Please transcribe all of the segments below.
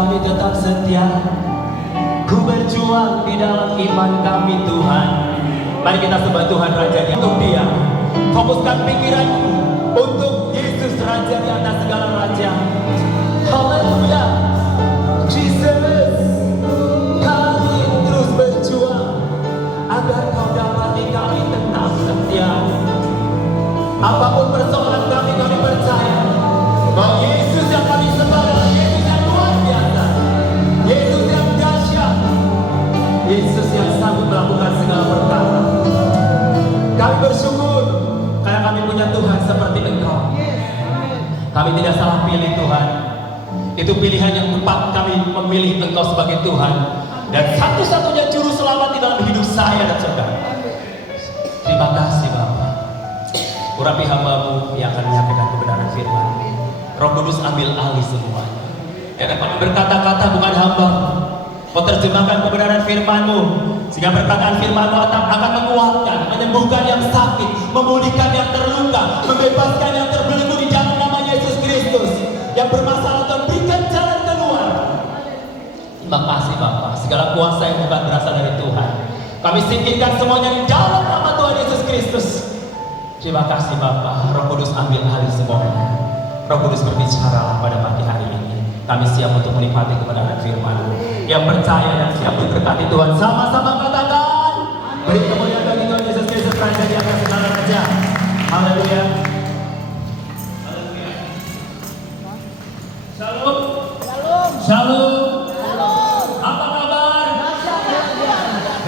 kami tetap setia. Ku berjuang di dalam iman kami Tuhan. Mari kita sembah Tuhan Raja untuk Dia. Fokuskan pikiranmu untuk Yesus Raja di atas segala raja. Haleluya, Jesus. Kami terus berjuang agar Kau dapati kami tetap setia. Apapun persoalan kami percaya bahwa Yesus yang kami sembah adalah Yesus yang luar biasa, Yesus yang dahsyat, Yesus yang sanggup melakukan segala perkara. Kami bersyukur karena kami punya Tuhan seperti Engkau. Kami tidak salah pilih Tuhan. Itu pilihan yang tepat, kami memilih Engkau sebagai Tuhan dan satu-satunya juru selamat di dalam hidup saya dan saudara. Terima kasih Bapa. Urapi hamba-Mu yang akan menyampaikan kebenaran firman. Roh Kudus ambil alih semuanya. Ya dapat berkata-kata bukan hamba. Kau terjemahkan kebenaran firman-Mu sehingga perkataan firman-Mu akan menguatkan, menyembuhkan yang sakit, memulihkan yang terluka, membebaskan yang terbelenggu di dalam nama Yesus Kristus. Yang bermasalah Tuhan berikan jalan keluar. Terima kasih Bapa. Segala kuasa yang bukan berasal dari Tuhan, kami singkirkan semuanya di dalam nama Tuhan Yesus Kristus. Terima kasih Bapa. Roh Kudus ambil alih semuanya. Roh Kudus berbicara pada pagi hari ini. Kami siap untuk menikmati kebenaran firman-Mu. Yang percaya dan siap diberkati Tuhan sama-sama katakan. Beri kemuliaan bagi Tuhan Yesus Kristus Raja di atas segala raja. Haleluya. Haleluya. Shalom. Shalom. Shalom. Apa kabar?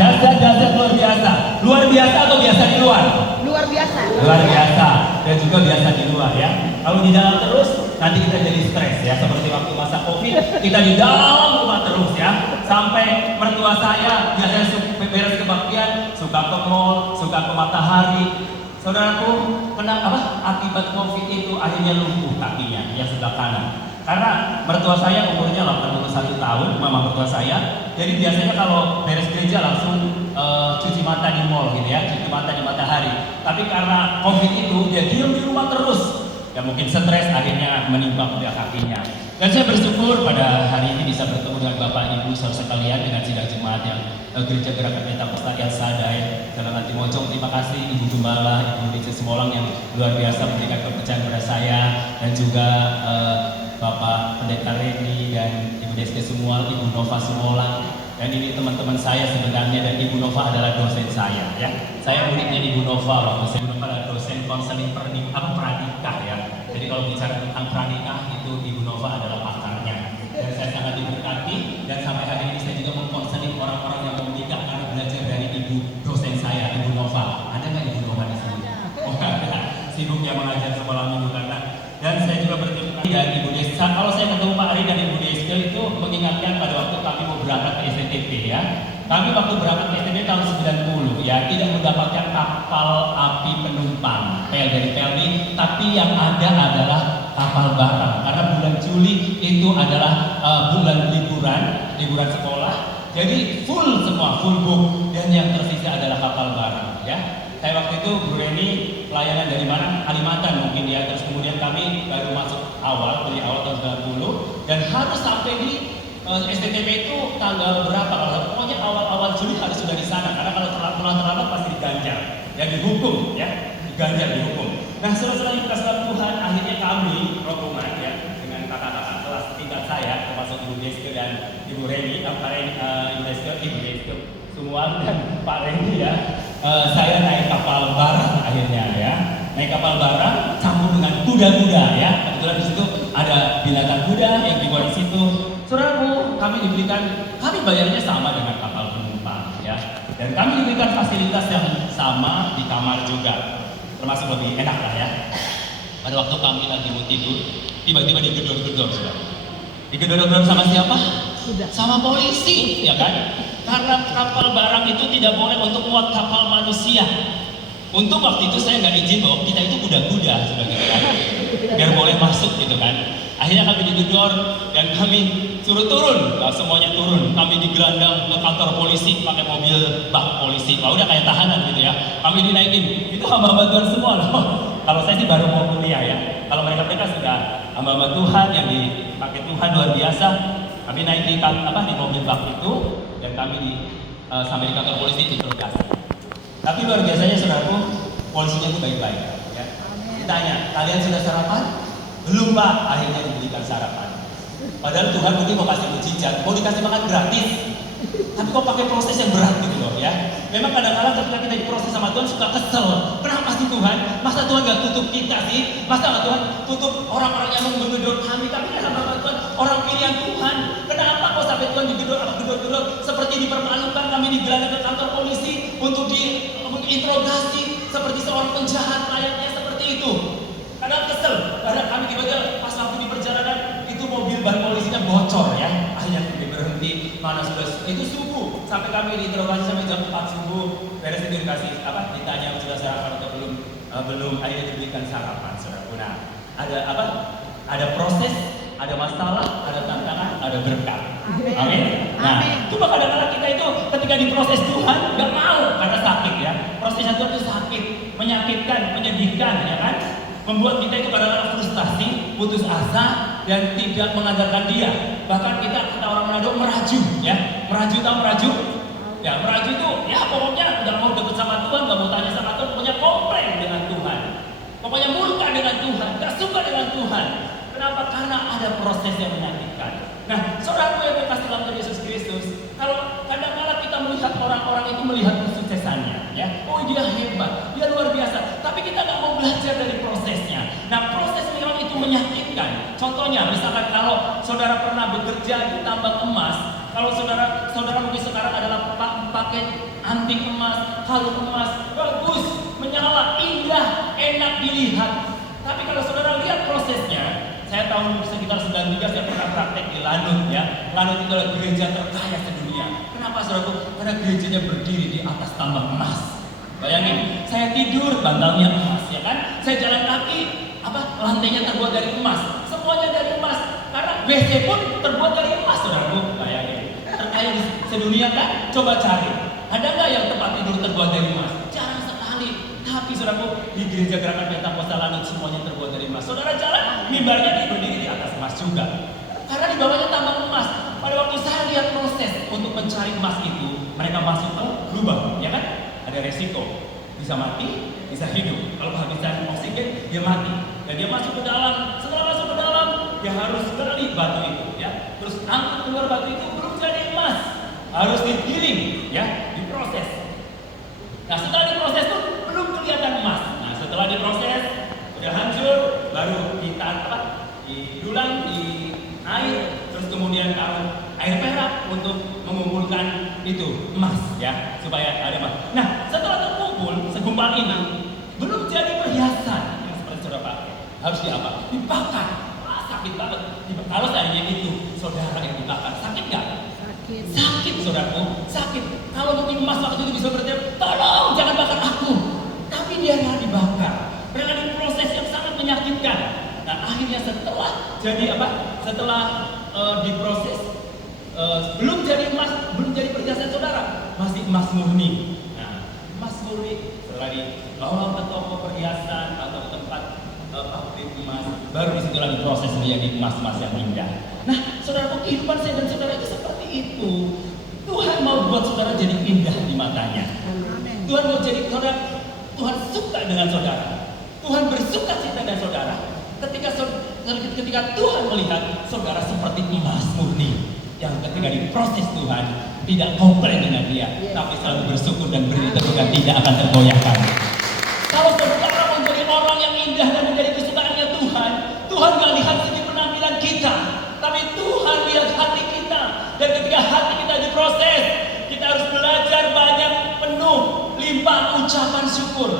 Dahsyat luar biasa. Luar biasa atau biasa di luar? Luar biasa. Luar biasa dan juga biasa di luar ya. Kalau di dalam terus nanti kita jadi stres ya, seperti waktu masa Covid kita di dalam rumah terus ya. Sampai mertua saya biasanya beres kebaktian suka ke mall, suka ke matahari. Saudaraku, kena apa? Akibat Covid itu akhirnya lumpuh kakinya yang sebelah kanan. Karena mertua saya umurnya 81 tahun, mama mertua saya. Jadi biasanya kalau beres gereja langsung cuci mata di mall gitu ya, cuci mata di matahari. Tapi karena Covid itu dia diam di rumah terus. Ya mungkin stres akhirnya menimpa kedua kakinya. Dan saya bersyukur pada hari ini bisa bertemu dengan Bapak Ibu saudara sekalian dengan sidang jemaat yang Gereja Gerakan Pentakosta El Shaddai Jalan Lanti Mojong. Terima kasih Ibu Gembala, Ibu Lice Semolang yang luar biasa memberikan kepercayaan kepada saya dan juga Bapak Pendeta Reni dan Ibu Deske semua, Ibu Nova Semolang. Dan ini teman-teman saya sebenarnya, dan Ibu Nova adalah dosen saya ya. Saya muridnya Ibu Nova waktu Ibu Nova adalah dosen konseling pranikah ya. Jadi kalau bicara tentang pranikah itu Ibu Nova adalah pakarnya. Dan saya sangat diberkati dan sampai hari ini saya juga mengkonseling orang-orang yang mau menikah karena belajar dari Ibu dosen saya, Ibu Nova. Ada nggak Ibu Nova di sini? Oh ada. Sibuknya mengajar sekolah minggu karena. Dan saya juga berterima kasih dari Ibu Deske. Kalau saya ketemu Pak Ari dan Ibu Deske itu mengingatkan pada waktu kami mau berangkat ke STTP ya. Kami waktu berangkat ke STTP tahun 90 ya, tidak mendapatkan kapal api penumpang dari PLD, tapi yang ada adalah kapal barang. Karena bulan Juli itu adalah bulan liburan sekolah. Jadi full semua, full book, dan yang tersisa adalah kapal barang ya. Saya waktu itu Bu Reni pelayanan dari mana? Kalimantan mungkin ya. Terus kemudian kami baru masuk beli awal tahun 90 dan harus sampai di STTP itu tanggal berapa? Kalau pokoknya awal Juli harus sudah di sana karena kalau terlambat pasti diganjar, ya dihukum ya, dihukum. Nah setelah kasih Tuhan akhirnya kami rombongan ya dengan kakak-kakak kelas tingkat saya termasuk Ibu Deske dan Ibu Reni, Ibu Deske semua dan Pak Reni ya. Saya naik kapal barang akhirnya ya, naik kapal barang campur dengan kuda-kuda ya. Kebetulan di situ ada binatang kuda yang dibuat di situ. Saudaraku, kami bayarnya sama dengan kapal penumpang ya, dan kami diberikan fasilitas yang sama di kamar juga, termasuk lebih enak lah ya. Pada waktu kami lagi mau tidur, tiba-tiba digedor-gedor sudah. Digedor-gedor sama siapa? Sama polisi ya kan? Karena kapal barang itu tidak boleh untuk muat kapal manusia. Untuk waktu itu saya nggak izin bahwa kita itu kuda-kuda sudah gitu kan, biar boleh masuk gitu kan. Akhirnya kami digedor dan kami suruh turun, semuanya turun. Kami digelandang ke kantor polisi pakai mobil bak polisi. Wah udah kayak tahanan gitu ya. Kami dinaikin. Itu hamba-hamba Tuhan semua loh. Kalau saya sih baru mau kuliah ya. Kalau mereka sudah hamba-hamba Tuhan yang dipakai Tuhan luar biasa. Kami naik di mobil bak itu dan kami sampai di kantor polisi diinterogasi. Tapi luar biasanya saudaraku, polisinya itu baik-baik. Ya. Ditanya, kalian sudah sarapan? Belum Pak, akhirnya diberikan sarapan. Padahal Tuhan mungkin mau kasih mujizat, mau dikasih makan gratis. Tapi kok pakai proses yang berat gitu loh ya. Memang kadang-kadang ketika kita diproses sama Tuhan suka kesel. Kenapa sih Tuhan? Masa Tuhan gak tutup kita sih? Masa gak Tuhan tutup orang-orang yang menggedor kami? Tapi kenapa Tuhan orang pilihan Tuhan? Kenapa kok sampai Tuhan digedor-gedor seperti dipermalukan, kami digelandang ke kantor polisi untuk diinterogasi seperti seorang penjahat layaknya seperti itu. Kadang kesel, karena kami tiba-tiba pas waktu di perjalanan itu mobil ban polisinya bocor ya. Akhirnya kami berhenti, mana sudah itu subuh sampai kami diinterogasi sampai jam 4 subuh. Beres itu dikasih ditanya sudah sarapan atau belum? Belum. Akhirnya diberikan sarapan, saudaraku. Nah, ada proses, ada masalah, ada tantangan, ada berkat. Amin. Nah, cuma kadang-kadang kita itu ketika diproses Tuhan nggak mau karena sakit ya. Prosesnya Tuhan itu sakit, menyakitkan, menyedihkan, ya kan? Membuat kita itu kadang-kadang frustasi, putus asa, dan tidak mengandalkan Dia. Bahkan kita kata orang Manado meraju, ya. Meraju tahu meraju? Ya, meraju itu ya pokoknya nggak mau dekat sama Tuhan, nggak mau tanya sama Tuhan, pokoknya komplain dengan Tuhan. Pokoknya murka dengan Tuhan, nggak suka dengan Tuhan. Kenapa? Karena ada proses yang menyakitkan. Nah, saudaraku yang dikasih dalam Tuhan Yesus Kristus, kalau kadang-kadang kita melihat orang-orang itu melihat kesuksesannya, ya, oh dia hebat, dia luar biasa, tapi kita nggak mau belajar dari prosesnya. Nah, proses memang itu menyakitkan. Contohnya, misalkan kalau saudara pernah bekerja di tambang emas, kalau saudara mungkin sekarang adalah pakai anting emas, kalung emas, bagus, menyala, indah, enak dilihat. Tapi kalau saudara lihat prosesnya, saya tahun sekitar 93 saya pernah praktek di Lanut ya. Lanut itu adalah gereja terkaya sedunia. Kenapa saudaraku? Karena gerejanya berdiri di atas tambang emas. Bayangin, saya tidur bantalnya emas ya kan? Saya jalan kaki, lantainya terbuat dari emas. Semuanya dari emas. Karena WC pun terbuat dari emas, saudaraku. Bayangin, terkaya di sedunia kan? Coba cari. Ada nggak yang tempat tidur terbuat dari emas? Jarang sekali. Tapi saudaraku, di gereja Gerakan Pentakosta Lanut semuanya terbuat dari emas. Saudara jalan, mimbarnya berdiri di atas emas juga. Karena di bawahnya tambang emas. Pada waktu saya lihat proses untuk mencari emas itu, mereka masuk ke lubang, ya kan? Ada resiko, bisa mati, bisa hidup. Kalau kehabisan oksigen, dia mati. Dan dia masuk ke dalam. Setelah masuk ke dalam, dia harus gali batu itu, ya. Terus angkut keluar batu itu belum jadi emas, harus digiling, ya, diproses. Nah, setelah diproses itu belum kelihatan emas. Nah, setelah diproses udah hancur, baru didulang di air, terus kemudian taruh air perak untuk mengumpulkan itu emas ya, supaya ada emas. Nah, setelah terkumpul segumpal ini belum jadi perhiasan yang seperti saudara pakai. Harus dibakar. Wah, sakit banget. Kalau seandainya itu saudara yang dibakar, sakit nggak? Sakit saudaraku, sakit. Kalau mungkin emas waktu itu bisa berteriak, tolong jangan bakar aku. Tapi dia yang dibakar. Dengan proses yang sangat menyakitkan. Nah, akhirnya setelah jadi Setelah diproses, belum jadi emas, belum jadi perhiasan saudara, masih emas murni. Nah, emas murni setelah dibawa ke toko perhiasan atau tempat pabrik emas, baru disitulah diproses menjadi emas-emas yang indah. Nah, saudara, kehidupan saya dan saudara itu seperti itu. Tuhan mau buat saudara jadi indah di matanya. Tuhan mau jadi saudara, Tuhan suka dengan saudara. Tuhan bersuka cita dengan saudara. Ketika Tuhan melihat saudara seperti emas murni yang ketika diproses Tuhan tidak komplain dengan dia, tapi selalu bersyukur dan berdiri teguh dan tidak akan tergoyahkan. Kalau saudara menjadi orang yang indah dan menjadi kesukaannya Tuhan, Tuhan gak lihat segi penampilan kita, tapi Tuhan lihat hati kita. Dan ketika hati kita diproses, kita harus belajar banyak, penuh, limpah ucapan syukur,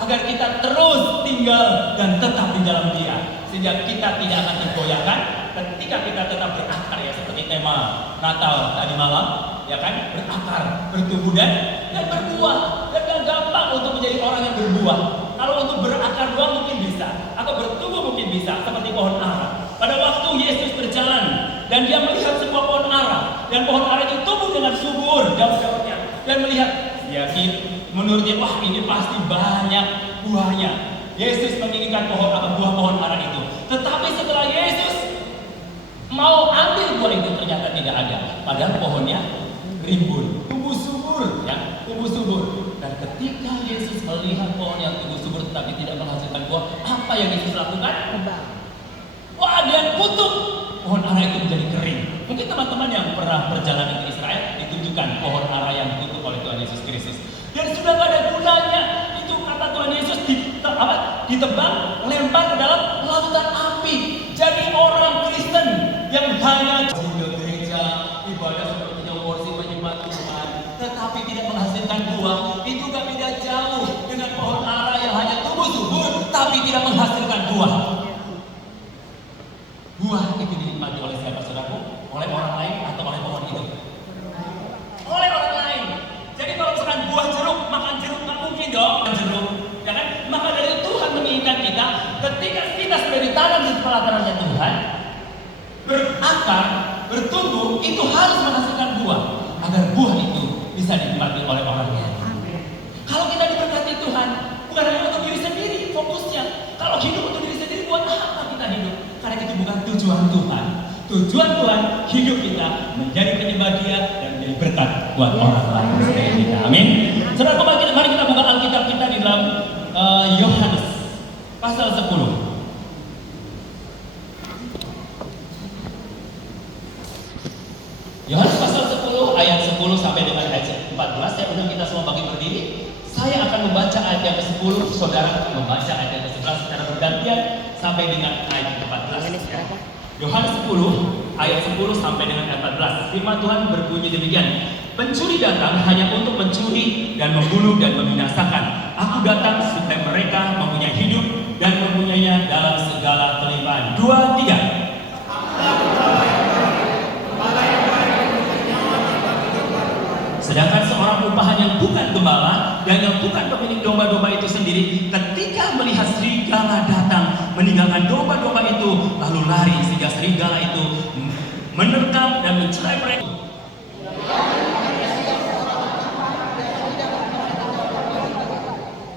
agar kita terus tinggal dan tetap di dalam Dia, sehingga kita tidak akan tergoyahkan ketika kita tetap berakar ya, seperti tema Natal tadi malam, ya kan, berakar, bertumbuh dan berbuah. Dan gak gampang untuk menjadi orang yang berbuah. Kalau untuk berakar doang mungkin bisa, atau bertumbuh mungkin bisa, seperti pohon ara. Pada waktu Yesus berjalan dan dia melihat sebuah pohon ara, dan pohon ara itu tumbuh dengan subur daun-daunnya, dan melihat, menurut dia, wah ini pasti banyak buahnya. Yesus menginginkan buah pohon ara itu. Tetapi setelah Yesus Mau ambil buah itu ternyata tidak ada. Padahal pohonnya rimbun, tumbuh subur, ya, tumbuh subur. Dan ketika Yesus melihat pohon yang tumbuh subur tetapi tidak menghasilkan buah, apa yang Yesus lakukan? Wah, dia kutuk. Pohon ara itu menjadi kering. Mungkin teman-teman yang pernah perjalanan ke Israel ditunjukkan pohon ara yang ditutup oleh Tuhan Yesus Kristus. Dan sudah gak ada gunanya. Itu kata Tuhan Yesus ditebang, lempar ke dalam lautan api. Jadi orang Kristen yang hanya ke gereja, ibadah sepertinya worship menyembah Tuhan, tetapi tidak menghasilkan buah, itu gak beda jauh dengan pohon ara yang hanya tumbuh subur, tapi tidak menghasilkan buah. Buah itu dinikmati oleh siapa, saudaraku? Oleh orang lain atau oleh pohon itu? Oleh orang lain. Jadi kalau misalkan buah jeruk, makan jeruk nggak mungkin dong jeruk, ya kan? Maka dari Tuhan menginginkan kita, ketika kita sudah ditanam di pelatarannya Tuhan, berakar, bertumbuh, itu harus menghasilkan buah, agar buah itu bisa dinikmati oleh orang lain. Kalau kita diberkati Tuhan, bukan hanya untuk diri sendiri fokusnya. Kalau hidup untuk diri sendiri, buat apa kita hidup? Karena itu bukan tujuan Tuhan. Tujuan Tuhan, hidup kita menjadi penyembah Dia dan menjadi berkat buat orang lain selain kita. Amin. Saudara, mari kita buka Alkitab kita di dalam Yohanes pasal 10. Yohanes pasal 10 ayat 10 sampai dengan ayat 14. Saya undang kita semua bagi berdiri. Saya akan membaca ayat yang ke-10, saudara membaca ayat yang ke-11 secara bergantian sampai dengan ayat 14. Yohanes 10 ayat 10 sampai dengan ayat 14. Firman Tuhan berbunyi demikian. Pencuri datang hanya untuk mencuri dan membunuh dan membinasakan. Aku datang supaya mereka mempunyai hidup dan mempunyainya dalam segala kelimpahan. 2, 3. Sedangkan seorang upahan yang bukan gembala dan yang bukan pemilik domba-domba itu sendiri, ketika melihat serigala datang meninggalkan domba-domba itu, lalu lari sehingga serigala itu menerkam dan mencerai mereka.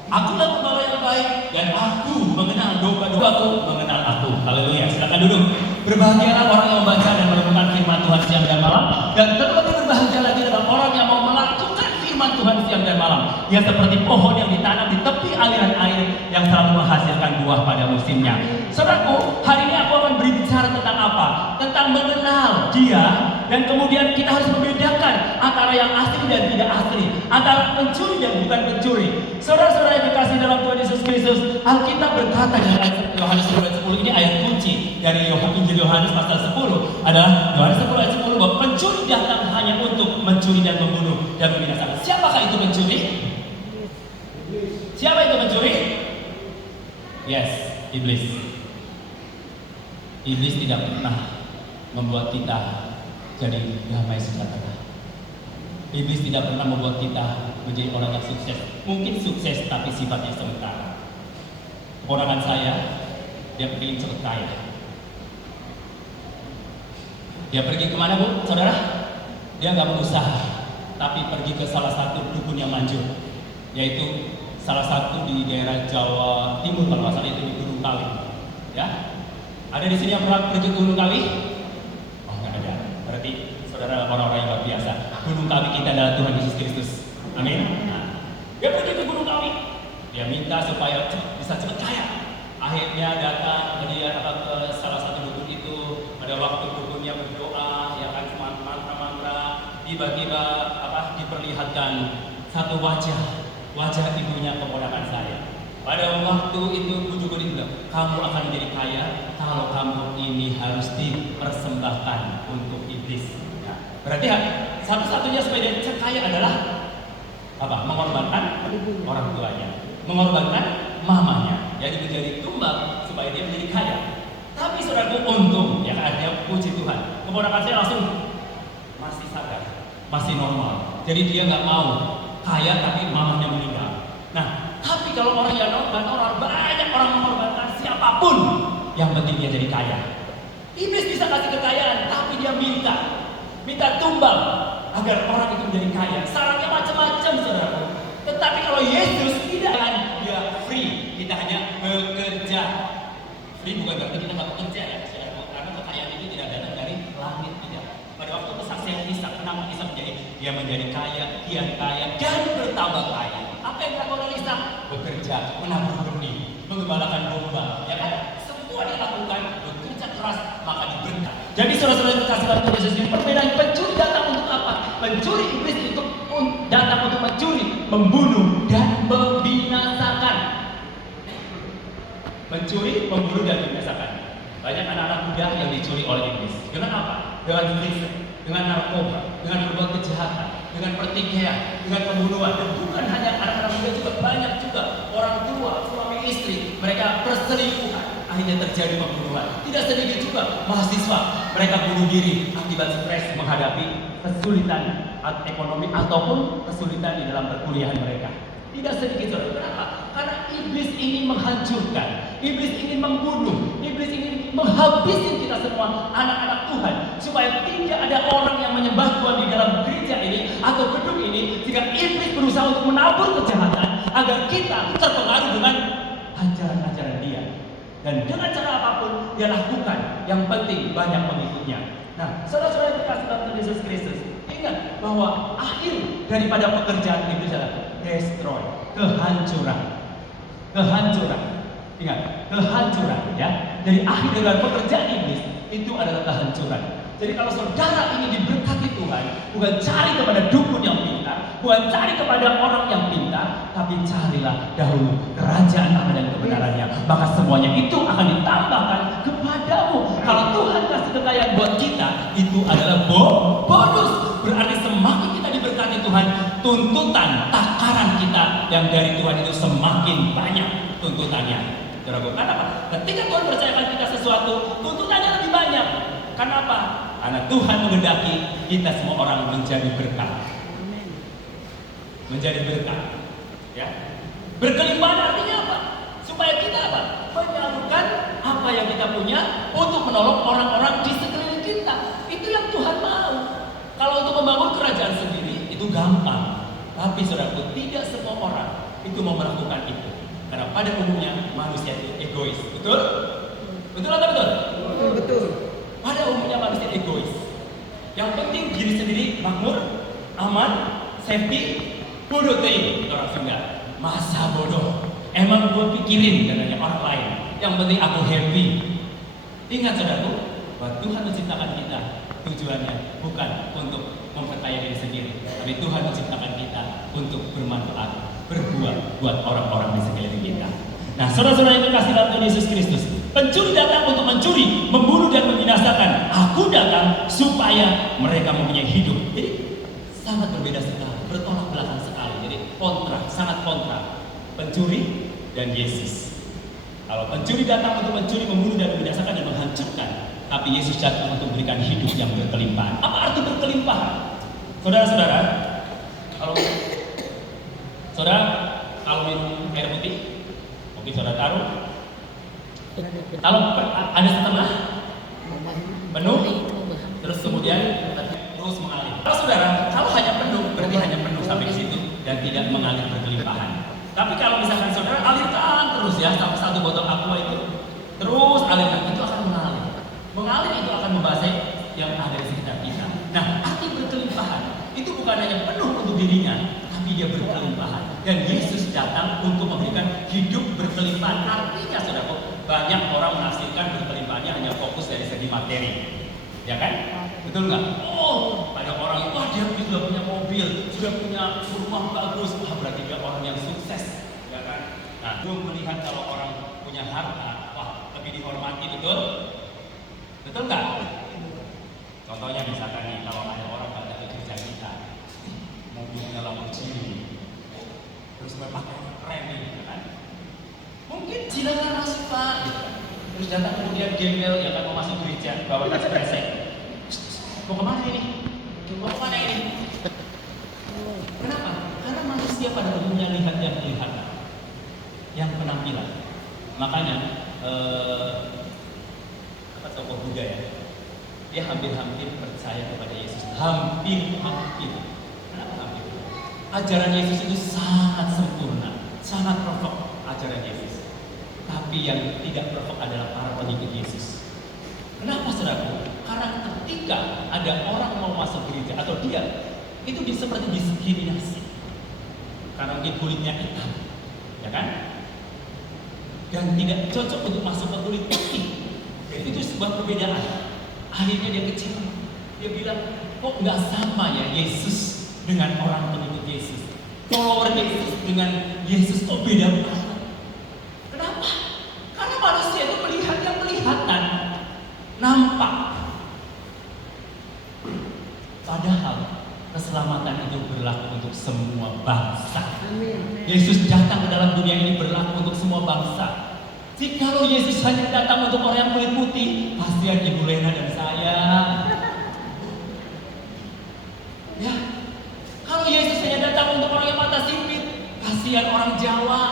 Akulah gembala yang baik dan aku mengenal domba-dombaku mengenal aku. Haleluya. Silakan duduk. Berbahagialah orang yang membaca dan merenungkan firman Tuhan siang dan malam, dan terlebih berbahagia lagi adalah orang yang mau melakukan firman Tuhan siang dan malam. Yang seperti pohon yang ditanam di tepi aliran air yang selalu menghasilkan buah pada musimnya. Saudaraku, hari ini aku akan berbicara tentang apa? Tentang mengenal Dia, dan kemudian kita harus membedakan antara yang asli dan tidak asli, antara pencuri dan bukan pencuri. Saudara-saudara yang dikasih dalam Tuhan Yesus Kristus, Alkitab berkata dalam ayat Yohanes 10 ini ayat kunci dari Injil Yohanes pasal 10 adalah Yohanes 10 ayat 10 bahwa pencuri datang hanya untuk mencuri dan membunuh dan membinasakan. Siapakah itu pencuri? Siapa itu pencuri? Yes, iblis. Iblis tidak pernah membuat kita jadi damai sejahtera. Iblis tidak pernah membuat kita menjadi orang yang sukses. Mungkin sukses tapi sifatnya sementara. Keponakan saya, dia pergi cepat kaya. Dia pergi kemana, Bu, saudara? Dia nggak berusaha, tapi pergi ke salah satu dukun yang manjur, yaitu salah satu di daerah Jawa Timur, kalau nggak salah itu di Gunung Kawi. Ya, ada di sini yang pernah pergi ke Gunung Kawi? Oh, nggak ada. Berarti saudara orang-orang yang luar biasa. Gunung Kawi kita adalah Tuhan Yesus Kristus. Amin. Nah, dia pergi ke Gunung Kawi. Dia minta supaya bisa cepat kaya. Akhirnya datang ke salah satu dukun itu. Pada waktu dukunnya berdoa, ya kan, mantra-mantra, tiba-tiba diperlihatkan satu wajah ibunya keponakan saya. Pada waktu itu dukun itu bilang, kamu akan menjadi kaya kalau kamu ini harus dipersembahkan untuk iblis. Nah, berarti satu-satunya supaya dia kaya adalah apa? Mengorbankan orang tuanya, mengorbankan mamanya, jadi menjadi tumbal supaya dia menjadi kaya. Tapi saudaraku, untung ya, artinya puji Tuhan, keponakan saya langsung masih sadar, masih normal. Jadi dia nggak mau kaya tapi mamanya meninggal. Nah, tapi kalau orang yang banyak orang mengorbankan siapapun, yang penting dia jadi kaya. Iblis bisa kasih kekayaan, tapi dia minta tumbal agar orang itu menjadi kaya. Sarannya macam-macam, saudaraku. Tetapi kalau Yesus tidak, dia free, kita hanya bekerja. Free bukan berarti kita nggak bekerja, ya, saudaraku, karena kekayaan itu tidak datang dari Dia menjadi kaya, kian kaya, dan bertambah kaya. Apa yang dilakukan oleh Ishak? Bekerja, menabur benih, mengembalakan domba, ya kan? Semua dilakukan, bekerja keras, maka diberkati. Jadi saudara-saudara yang dikasih Tuhan Yesus ini, perbedaan pencuri datang untuk apa? Pencuri iblis itu datang untuk mencuri, membunuh, dan membinasakan. Mencuri, membunuh, dan membinasakan. Banyak anak-anak muda yang dicuri oleh iblis. Dengan apa? Dengan zina, dengan narkoba, dengan berbuat kejahatan, dengan pertikaian, dengan pembunuhan. Dan bukan hanya anak-anak muda, juga banyak juga orang tua, suami istri, mereka perselingkuhan, akhirnya terjadi pembunuhan. Tidak sedikit juga mahasiswa, mereka bunuh diri akibat stres menghadapi kesulitan ekonomi ataupun kesulitan di dalam perkuliahan mereka. Tidak sedikit saudara. Kenapa? Karena iblis ingin menghancurkan, iblis ingin membunuh, iblis ingin menghabisi kita semua anak-anak Tuhan, supaya tidak ada orang yang menyembah Tuhan di dalam gereja ini atau gedung ini, jika iblis berusaha untuk menabur kejahatan agar kita terpengaruh dengan ajaran-ajaran dia. Dan dengan cara apapun dia lakukan, yang penting banyak pengikutnya. Nah, saudara-saudara yang dikasih Tuhan Yesus Kristus, ingat bahwa akhir daripada pekerjaan iblis adalah destroy, kehancuran. Kehancuran. Ingat, kehancuran ya. Dari akhir dari pekerjaan iblis itu adalah kehancuran. Jadi kalau saudara ingin diberkati Tuhan, bukan cari kepada dukun yang pintar, bukan cari kepada orang yang pintar, tapi carilah dahulu kerajaan Allah dan kebenarannya. Maka semuanya itu akan ditambahkan kepadamu. Kalau Tuhan kasih kekayaan buat kita, itu adalah bonus. Berarti semakin kita diberkati Tuhan, tuntutan, takaran kita yang dari Tuhan itu semakin banyak tuntutannya. Bukan apa? Ketika Tuhan percayakan kita sesuatu, tuntutannya lebih banyak. Kenapa? Karena Tuhan menghendaki kita semua orang menjadi berkat. Menjadi berkat. Ya. Berkelimpahan artinya apa? Supaya kita apa? Menyalurkan apa yang kita punya untuk menolong orang-orang di sekeliling kita. Itu yang Tuhan mau. Kalau untuk membangun kerajaan sendiri itu gampang. Tapi saudaraku, tidak semua orang itu mau melakukan itu. Karena pada umumnya manusia itu egois. Betul? Betul atau betul? Betul. Pada umumnya manusia egois. Yang penting diri sendiri makmur, aman, safety, bodoh teh orang Sunda. Masa bodoh? Emang gue pikirin katanya orang lain. Yang penting aku happy. Ingat saudaraku, bahwa Tuhan menciptakan kita tujuannya bukan untuk memperkaya diri sendiri, tapi Tuhan menciptakan kita untuk bermanfaat, berbuat buat orang-orang di sekeliling kita. Nah, saudara-saudara yang dikasihi Tuhan Yesus Kristus, pencuri datang untuk mencuri, membunuh dan membinasakan. Aku datang supaya mereka mempunyai hidup. Jadi sangat berbeda sekali, bertolak belakang sekali. Jadi kontra, sangat kontra. Pencuri dan Yesus. Kalau pencuri datang untuk mencuri, membunuh dan membinasakan dan menghancurkan, tapi Yesus datang untuk memberikan hidup yang berkelimpahan. Apa arti berkelimpahan? Saudara-saudara, kalau minum air putih, mungkin saudara taruh. Kalau ada setengah penuh, terus kemudian terus mengalir. Kalau saudara, kalau hanya penuh, berarti hanya penuh sampai di situ dan tidak mengalir berkelimpahan. Tapi kalau misalkan saudara alirkan terus ya, sampai satu botol aqua itu terus alirkan, itu akan mengalir. Mengalir itu akan membasahi yang ada di sekitar kita. Nah, arti berkelimpahan itu bukan hanya penuh untuk dirinya, tapi dia berkelimpahan. Dan Yesus datang untuk memberikan hidup berkelimpahan. Artinya, saudara, banyak orang menafsirkan berkelimpahannya hanya fokus dari segi materi, ya kan? Betul nggak? Oh, pada orang itu dia sudah punya mobil, sudah punya rumah bagus, berarti dia orang yang sukses, ya kan? Nah, belum melihat kalau orang punya harta, wah, lebih dihormati, betul? Betul nggak? Contohnya misalkan nih, kalau ada orang pada kerja kita, mobilnya Lamborghini, terus pakai keren nih, kan? Mungkin silakan masuk Pak, gitu. Terus datang kemudian gembel yang akan mau masuk gereja, bawa tas kresek. Mau kemana ini? Mau kemana ini? Kenapa? Karena manusia pada umumnya lihat yang kelihatan, yang penampilan. Makanya tokoh Buddha ya, dia hampir-hampir percaya kepada Yesus. Hampir-hampir. Kenapa hampir? Ajaran Yesus itu sangat sempurna, sangat perfect ajaran Yesus. Tapi yang tidak perfect adalah para pengikut Yesus. Kenapa saudara? Karena ketika ada orang mau masuk gereja atau dia itu seperti diskriminasi karena mungkin kulitnya hitam, ya kan? Dan tidak cocok untuk masuk ke kulit putih. Jadi itu sebuah perbedaan. Akhirnya dia kecewa. Dia bilang, kok nggak sama ya Yesus dengan orang pengikut Yesus? Follower Yesus dengan Yesus kok beda banget? Kenapa? Karena manusia itu melihat yang kelihatan, nampak. Padahal keselamatan itu berlaku untuk semua bangsa. Yesus datang ke dalam dunia ini berlaku untuk semua bangsa. Jikalau Yesus hanya datang untuk orang yang kulit putih, kasihan Ibu Lena dan saya. Ya, kalau Yesus hanya datang untuk orang yang mata sipit, kasihan orang Jawa,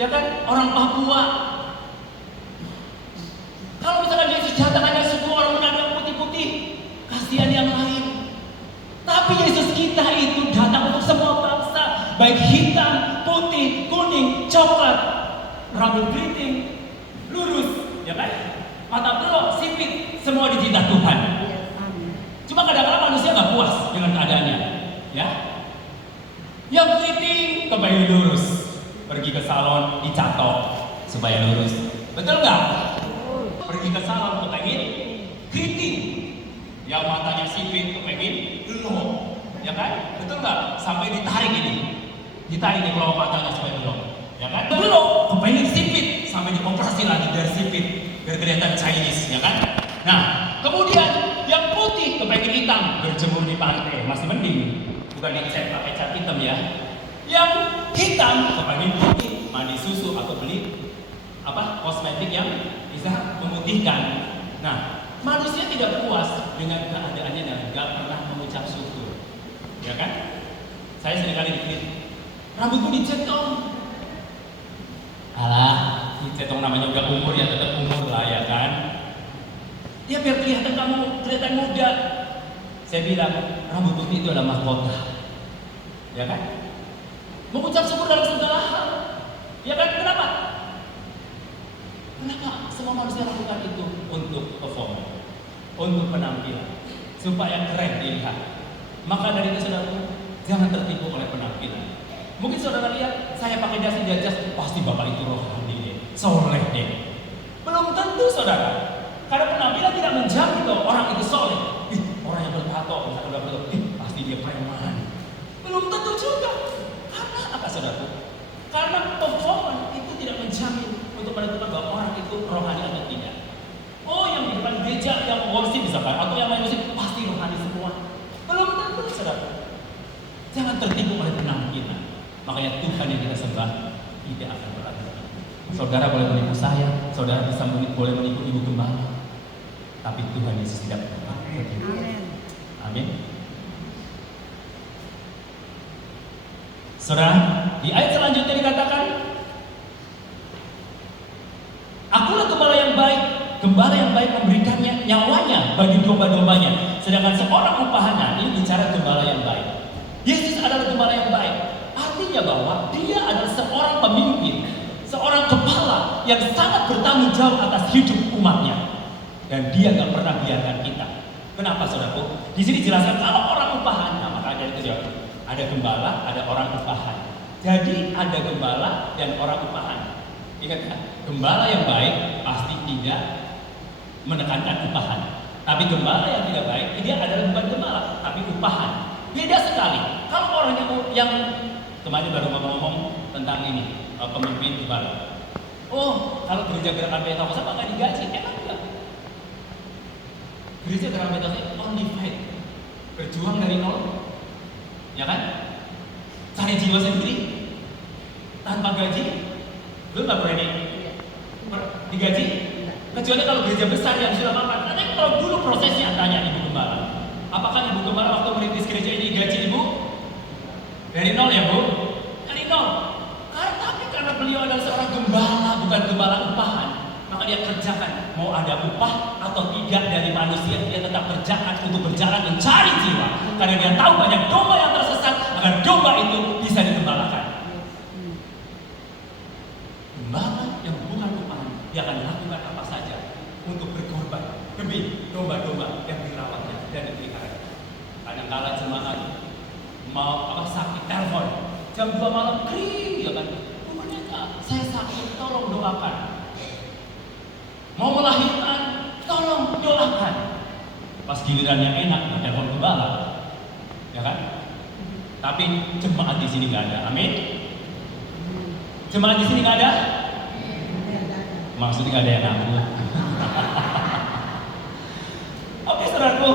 ya kan, orang Papua. Kalau misalkan Yesus datang hanya suku orang Manado yang putih-putih, kasihan yang lain. Tapi Yesus kita itu datang untuk semua bangsa, baik hitam, putih, kuning, coklat, rambut keriting, lurus, ya kan? Mata belok, sipit, semua dicinta Tuhan. Cuma kadang-kadang manusia nggak puas dengan keadaannya, ya. Yang keriting kepengen lurus, pergi ke salon dicatok supaya lurus, betul nggak? Pergi ke salon kepengen keriting, yang matanya sipit kepengen belok, ya kan? Betul nggak? Sampai ditarik nih kalau matanya supaya belok, ya kan? Belok kepengen sipit, sampai dioperasi lagi dari sipit biar kelihatan Chinese, ya kan? Nah, kemudian yang putih kepengen hitam, berjemur di pantai, masih mending, bukan dicat pakai cat hitam ya. Yang hitam kepengen putih, mandi susu atau beli kosmetik yang bisa memutihkan. Nah, manusia tidak puas dengan keadaannya dan nggak pernah mengucap syukur, ya kan? Saya seringkali dikritik, rambutku dicat dong. Alah, dicat dong namanya udah umur ya, tetap umur lah ya kan? Ya biar kelihatan muda. Saya bilang rambut putih itu adalah mahkota, ya kan? Mengucap syukur dalam segala hal, ya kan? Kenapa? Semua manusia lakukan itu untuk performa, untuk penampilan, supaya keren dilihat. Maka dari itu saudara, jangan tertipu oleh penampilan. Mungkin saudara lihat saya pakai jas pasti bapak itu rohani deh, soleh deh. Belum tentu saudara. Karena penampilan tidak menjamin bahwa orang itu soleh. Orang yang bertato, misalkan bertato, pasti dia preman. Belum tentu juga. Karena apa saudara? Karena performa itu tidak menjamin untuk menentukan bahwa orang itu rohani atau tidak. Oh, yang di depan gereja, yang worship misalkan, atau yang lain musik, pasti rohani semua. Belum tentu saudara. Jangan tertipu oleh penampilan. Makanya Tuhan yang kita sembah tidak akan berlaku. Saudara boleh menipu saya, saudara boleh menipu ibu gembala. Tapi Tuhan Yesus tidak pernah. Amin. Saudara, di ayat selanjutnya dikatakan, akulah gembala yang baik memberikannya nyawanya bagi domba-dombanya. Sedangkan seorang upahana, ini bicara gembala yang baik. Yesus adalah gembala yang baik. Artinya bahwa dia adalah seorang pemimpin, seorang kepala yang sangat bertanggung jawab atas hidup umatnya. Dan dia nggak pernah biarkan kita. Kenapa saudaraku? Di sini jelaskan kalau orang upahan, nah maka ada itu ya, ada gembala, ada orang upahan. Jadi ada gembala dan orang upahan. Ingat kan? Gembala yang baik pasti tidak menekankan upahan. Tapi gembala yang tidak baik, dia adalah bukan gembala, tapi upahan. Beda sekali. Kalau orang yang kemarin baru ngomong tentang ini, pemimpin gembala. Oh, kalau gereja gerakan Pentakosta apa nggak digaji? Emang enggak. Gereja gerakan Pentakosta only fight, berjuang dari nol, ya kan? Cari jiwa sendiri tanpa gaji, lu nggak berani digaji. Kecuali kalau gereja besar yang sudah mapan. Tapi kalau dulu prosesnya tanya ibu gembala, apakah ibu gembala waktu merintis gereja ini gaji ibu? Dari nol ya bu? Dari nol. Karena beliau adalah seorang gembala, bukan gembala upahan, maka dia kerjakan mau ada upah atau tidak dari manusia, dia tetap kerjakan untuk berjalan mencari jiwa. Karena dia tahu banyak domba yang tersesat, agar domba itu bisa digembalakan. Gembala yang bukan upahan, dia akan lakukan apa saja untuk berkorban demi domba-domba yang dirawatnya dan dipelihara. Kadang-kala jemaat mau sakit, telepon jam 2 malam kering ya kan, pendeta saya sakit tolong doakan, mau melahirkan tolong doakan. Pas gilirannya enak telepon gembala ya kan. Tapi jemaat di sini nggak ada, amin. Jemaat di sini nggak ada, maksudnya nggak ada yang ngaku. Oke saudaraku,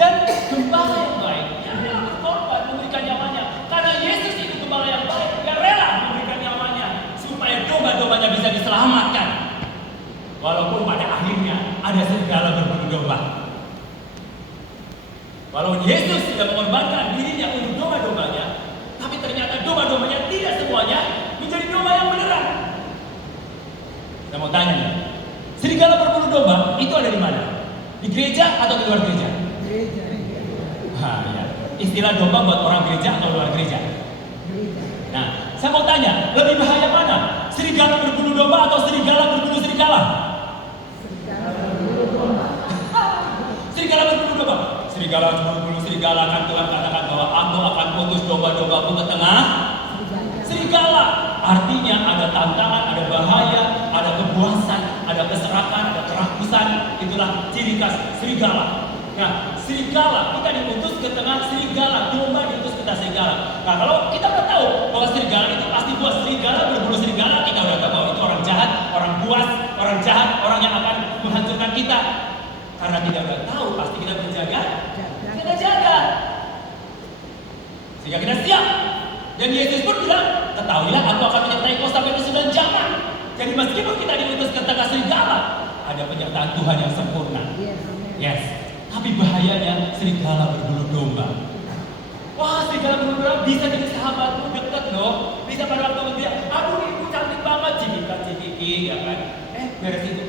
dan gembala yang baik yang rela berkorban memberikan nyawanya, karena Yesus itu gembala yang baik yang rela memberikan nyawanya supaya domba-dombanya bisa diselamatkan. Walaupun pada akhirnya ada serigala berburu domba. Walaupun Yesus sudah mengorbankan dirinya untuk domba-dombanya, tapi ternyata domba-dombanya tidak semuanya menjadi domba yang beneran. Saya mau tanya nih, serigala berburu domba itu ada di mana? Di gereja atau di luar gereja? Gereja. Ya. Istilah domba buat orang gereja atau luar gereja? Nah, saya mau tanya, lebih bahaya mana? Serigala berburu domba atau serigala berburu serigala? Serigala berburu domba. Serigala berburu serigala kan Tuhan katakan bahwa aku akan putus domba-dombaku ke tengah serigala. Artinya ada tantangan, ada bahaya, ada kepuasan, ada keserakahan, ada kerakusan. Itulah ciri khas serigala. Nah, serigala kita diutus ke tengah serigala, domba diutus ke tengah serigala. Nah, kalau kita udah tahu bahwa serigala itu pasti buas, serigala berburu serigala, kita udah tahu bahwa itu orang jahat, orang buas, orang jahat, orang yang akan menghancurkan kita. Karena kita udah tahu, pasti kita berjaga, kita jaga, sehingga kita siap. Dan Yesus pun bilang, ketahuilah aku akan menyertai kau sampai kesudahan zaman. Jadi meskipun kita diutus ke tengah serigala, ada penyertaan Tuhan yang sempurna. Yes. Tapi bahayanya serigala berbulu domba. Wah, serigala berbulu domba bisa jadi sahabatmu, deket loh. Bisa pada waktu dia, aduh ibu cantik banget, cimika-cimiki, ya kan? Beres itu,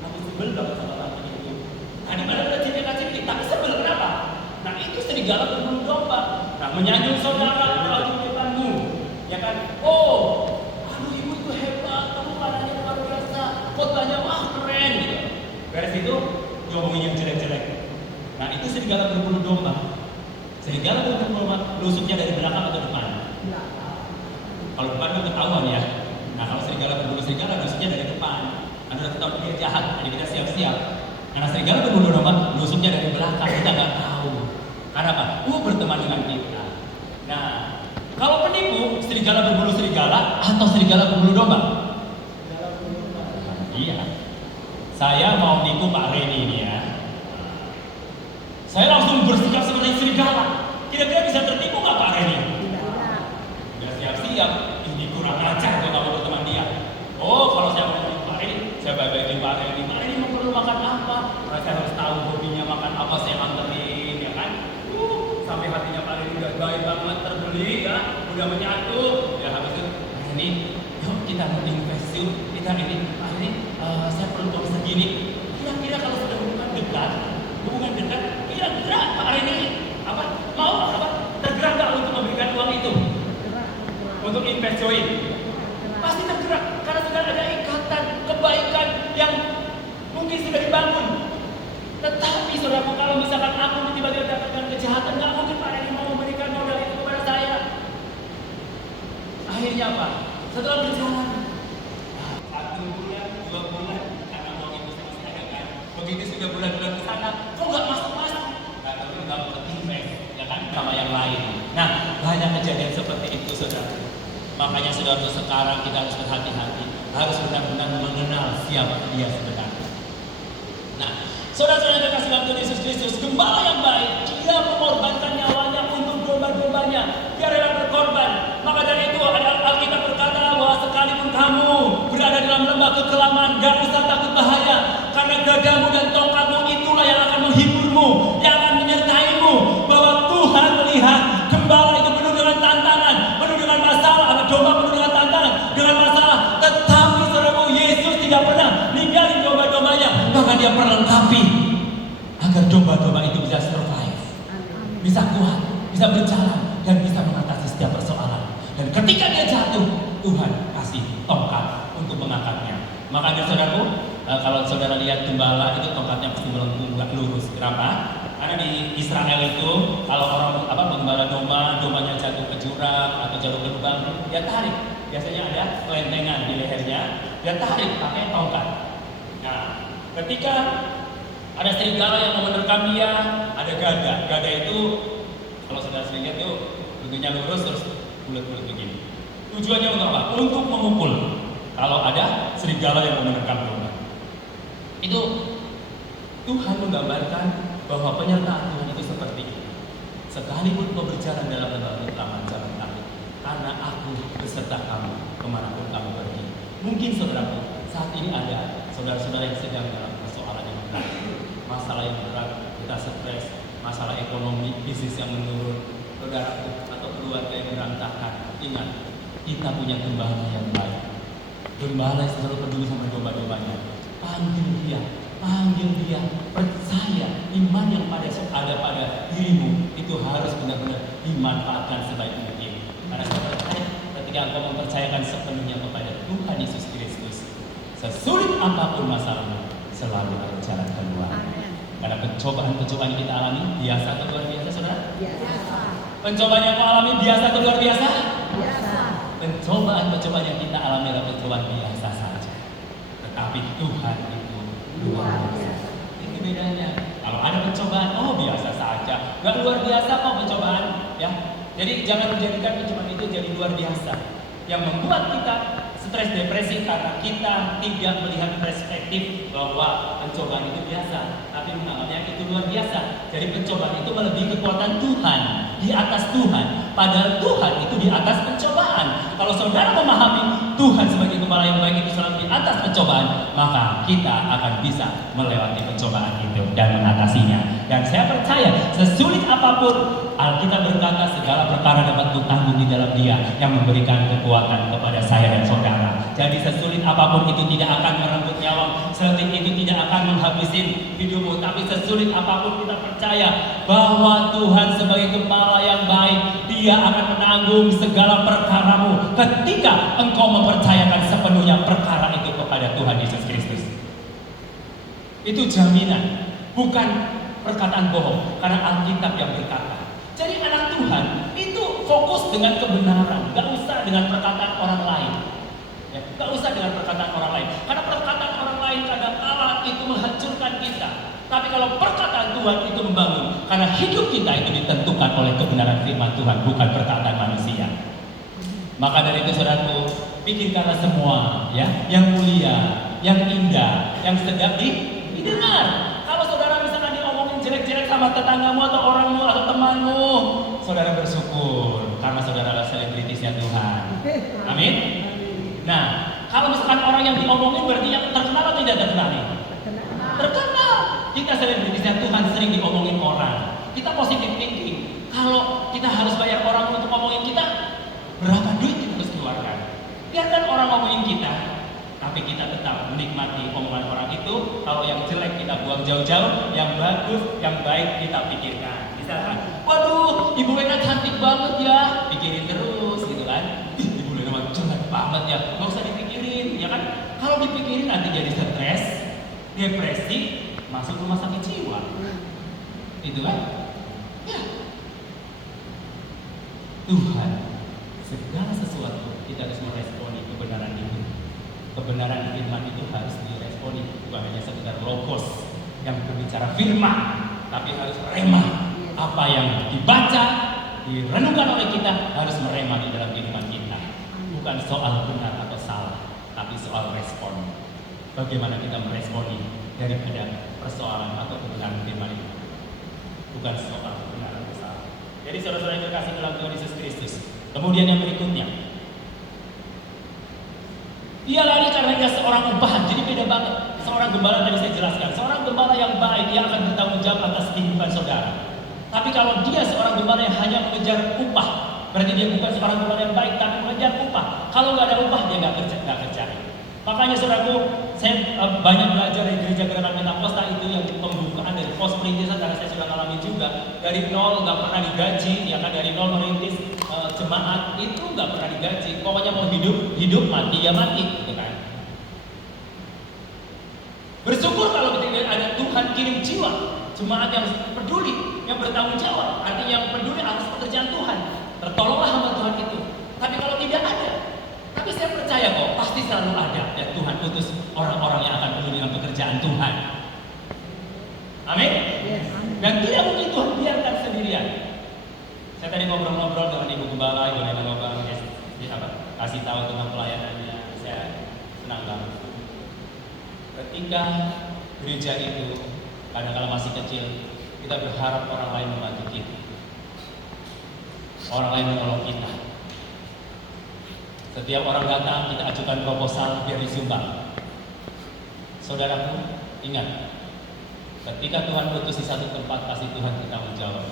aku sebel banget sama laki itu. Nah, di mana ada cimika-cimiki, tapi sebel kenapa? Nah, itu serigala berbulu domba. Nah, menyanjung saudara di depanmu, ya kan? Oh, aduh ibu itu hebat, kamu panahnya luar biasa, khotbahnya wah keren gitu. Beres itu, ngomongin yang jelek-jelek. Nah, itu serigala berbulu domba. Serigala berbulu domba, lusuknya dari belakang atau depan? Kalau depan itu ketahuan ya. Nah, kalau serigala berbulu serigala, lusuknya dari depan. Anda udah ketahuan dia jahat, jadi kita siap-siap. Karena serigala berbulu domba, lusuknya dari belakang, kita nggak tahu. Karena apa? Berteman dengan kita. Nah, kalau penipu, serigala berbulu serigala atau serigala berbulu domba? Iya. Saya mau nipu Pak Reni ini ya. Saya langsung bersikap seperti serigala. Kira-kira bisa tertipu nggak Pak Reni? Sudah siap-siap. Ini kurang ajar kalau kamu berteman dia. Oh, kalau saya mau nipu Pak Reni, saya baik-baikin Pak Reni. Pak Reni mau perlu makan apa? Karena saya harus tahu hobinya makan apa, saya anterin, ya kan? Sampai hatinya Pak Reni udah baik banget, terbeli ya, udah menyatu. Ya habis itu, ini, yuk kita mau invest yuk. Kita ini, saya perlu uang segini. Kira-kira kalau sudah hubungan dekat, kira-kira Pak Reni mau tergerak nggak untuk memberikan uang itu untuk invest join? Pasti tergerak karena sudah ada ikatan kebaikan yang mungkin sudah dibangun. Tetapi saudaraku, kalau misalkan aku tiba-tiba dapatkan kejahatan, nggak mungkin Pak Reni mau memberikan modal itu kepada saya. Akhirnya apa? Setelah berjalan 1 bulan, 2 bulan, karena uang itu selesai kan. Begitu sudah bulan-bulan ke sana, kok nggak masuk-masuk? Karena itu nggak mau invest, ya kan? Sama yang lain. Nah, banyak kejadian seperti itu, saudara. Makanya saudara sekarang kita harus berhati-hati, harus benar-benar mengenal siapa dia sebenarnya. Nah, saudara-saudara yang kasih dalam Tuhan Yesus Kristus, gembala yang baik, dia mengorbankan nyawanya untuk domba-dombanya. Dia rela berkorban. Maka dari itu Alkitab berkata bahwa sekalipun kamu berada dalam lembah kekelaman, gak usah takut bahaya, karena gagamu dan tongkatmu itulah yang akan menghiburmu, yang akan menyertaimu. Bahwa Tuhan melihat gembala itu penuh dengan tantangan, penuh dengan masalah, domba penuh dengan tantangan, dengan masalah. Tetapi saudaraku, Yesus tidak pernah ninggalin domba-dombanya, bahkan dia perlengkapi agar domba-domba itu bisa survive, bisa kuat, bisa berjalan, dan bisa mengatasi setiap persoalan. Dan ketika dia jatuh, Tuhan kasih tongkat untuk mengangkatnya. Makanya saudaraku, kalau saudara lihat gembala itu tongkatnya pasti melengkung, nggak lurus. Kenapa? Karena di Israel itu kalau orang penggembala dombanya jatuh ke jurang atau jatuh ke lubang, dia tarik. Biasanya ada kelentengan di lehernya, dia tarik pakai tongkat. Nah, ketika ada serigala yang mau menerkam dia, ada gada. Gada itu kalau saudara sering lihat itu bentuknya lurus terus bulat-bulat begini. Tujuannya untuk apa? Untuk memukul. Kalau ada serigala yang mau menerkam domba. Itu Tuhan menggambarkan bahwa penyertaan Tuhan itu seperti ini. Sekalipun kau berjalan dalam lembah kegelapan jalan takut, karena aku beserta kamu kemanapun kamu pergi. Mungkin saudaraku, saat ini ada saudara-saudara yang sedang dalam persoalan yang berat, masalah yang berat, kita stres, masalah ekonomi, bisnis yang menurun, saudaraku atau keluarga yang berantakan. Ingat, kita punya gembala yang baik. Gembala yang selalu peduli sama domba-dombanya. Panggil dia, percaya iman yang ada pada dirimu itu harus benar-benar dimanfaatkan sebaik mungkin. Karena saya percaya ketika engkau mempercayakan sepenuhnya kepada Tuhan Yesus Kristus, sesulit apapun masalahmu, selalu ada jalan keluar. Karena pencobaan-pencobaan yang kita alami biasa atau luar biasa, saudara? Biasa. Pencobaan yang kau alami biasa atau luar biasa? Biasa. Pencobaan yang kita alami adalah pencobaan biasa saja. Tetapi Tuhan itu luar biasa. Itu bedanya. Kalau ada pencobaan, oh biasa saja. Gak luar biasa kok pencobaan, ya. Jadi jangan menjadikan pencobaan itu jadi luar biasa. Yang membuat kita stres, depresi karena kita tidak melihat perspektif bahwa pencobaan itu biasa, tapi menganggapnya itu luar biasa. Jadi pencobaan itu melebihi kekuatan Tuhan, di atas Tuhan. Padahal Tuhan itu di atas pencobaan. Kalau saudara memahami Tuhan sebagai gembala yang baik itu selalu di atas pencobaan, maka kita akan bisa melewati pencobaan itu dan mengatasinya. Dan saya percaya sesulit apapun, Alkitab berkata segala perkara dapat kutanggung di dalam Dia yang memberikan kekuatan kepada saya dan saudara. Jadi sesulit apapun itu tidak akan merenggut nyawa, sesulit itu tidak akan menghabisin hidupmu. Tapi sesulit apapun kita percaya bahwa Tuhan sebagai gembala yang baik, Dia akan menanggung segala perkaramu ketika engkau mempercayakan sepenuhnya perkara itu kepada Tuhan Yesus Kristus. Itu jaminan, bukan perkataan bohong, karena Alkitab yang berkata. Jadi anak Tuhan itu fokus dengan kebenaran, gak usah dengan perkataan orang lain. Ya, gak usah dengan perkataan orang lain, karena perkataan orang lain kadang-kala itu menghancurkan kita. Tapi kalau perkataan Tuhan itu membangun, karena hidup kita itu ditentukan oleh kebenaran firman Tuhan, bukan perkataan manusia. Maka dari itu saudaraku, pikirkanlah semua ya, yang mulia, yang indah, yang sedap didengar. Kalau saudara misalkan diomongin jelek-jelek sama tetanggamu atau orangmu atau temanmu, saudara bersyukur karena saudara adalah selebritisnya Tuhan. Amin. Nah, kalau misalkan orang yang diomongin berarti yang terkenal atau tidak terkenal nih? Terkenal. Kita selebritisnya Tuhan, sering diomongin orang. Kita positif thinking. Kalau kita harus bayar orang untuk ngomongin kita, berapa duit kita harus keluarkan? Biarkan orang ngomongin kita, tapi kita tetap menikmati omongan orang itu. Kalau yang jelek kita buang jauh-jauh, yang bagus, yang baik kita pikirkan. Misalkan, waduh, Ibu Lena cantik banget ya, pikirin terus gitu kan. Ibu Lena mah jelek banget ya, nggak usah dipikirin, ya kan? Kalau dipikirin nanti jadi stres, depresi, masuk rumah sakit jiwa. Itu kan? Ya. Tuhan, segala sesuatu kita harus meresponi kebenaran itu. Kebenaran firman itu harus diresponi, bukan hanya sekedar logos yang berbicara firman, tapi harus merema. Apa yang dibaca, direnungkan oleh kita harus merema di dalam kehidupan kita. Bukan soal benar atau salah, tapi soal respon. Bagaimana kita meresponi daripada persoalan atau kebenaran firman itu. Bukan soal benar atau salah. Jadi saudara-saudara yang terkasih dalam Tuhan Yesus Kristus. Kemudian yang berikutnya, dia lari karena dia seorang upahan. Jadi beda banget. Seorang gembala tadi saya jelaskan, seorang gembala yang baik, dia akan bertanggung jawab atas kehidupan saudara. Tapi kalau dia seorang gembala yang hanya mengejar upah, berarti dia bukan seorang gembala yang baik, tapi mengejar upah. Kalau nggak ada upah, dia nggak kerja. Makanya saudaraku, saya banyak belajar dari gereja Gerakan Pentakosta itu yang pembukaan dari pos perintisan, karena saya sudah alami juga. Dari nol nggak pernah digaji, ya kan, dari nol merintis jemaat itu nggak pernah digaji. Pokoknya mau hidup mati ya mati, gitu kan. Bersyukur kalau ketika ada Tuhan kirim jiwa jemaat yang peduli, yang bertanggung jawab, artinya yang peduli atas pekerjaan Tuhan. Tertolonglah hamba Tuhan itu. Tapi kalau tidak ada, tapi saya percaya kok pasti selalu ada, dan Tuhan utus orang-orang yang akan peduli dengan pekerjaan Tuhan. Amin. Dan tidak mungkin Tuhan biarkan sendirian. Saya tadi ngobrol-ngobrol dengan Ibu Gembala, Ibu Nena Lobang, kasih tahu tentang pelayanannya. Saya senang banget. Ketika gereja itu kadang-kala masih kecil, kita berharap orang lain membantu kita, orang lain menolong kita. Setiap orang datang, kita ajukan proposal biar disumbang. Saudaraku, ingat, ketika Tuhan putus di satu tempat, pasti Tuhan bertanggung jawab.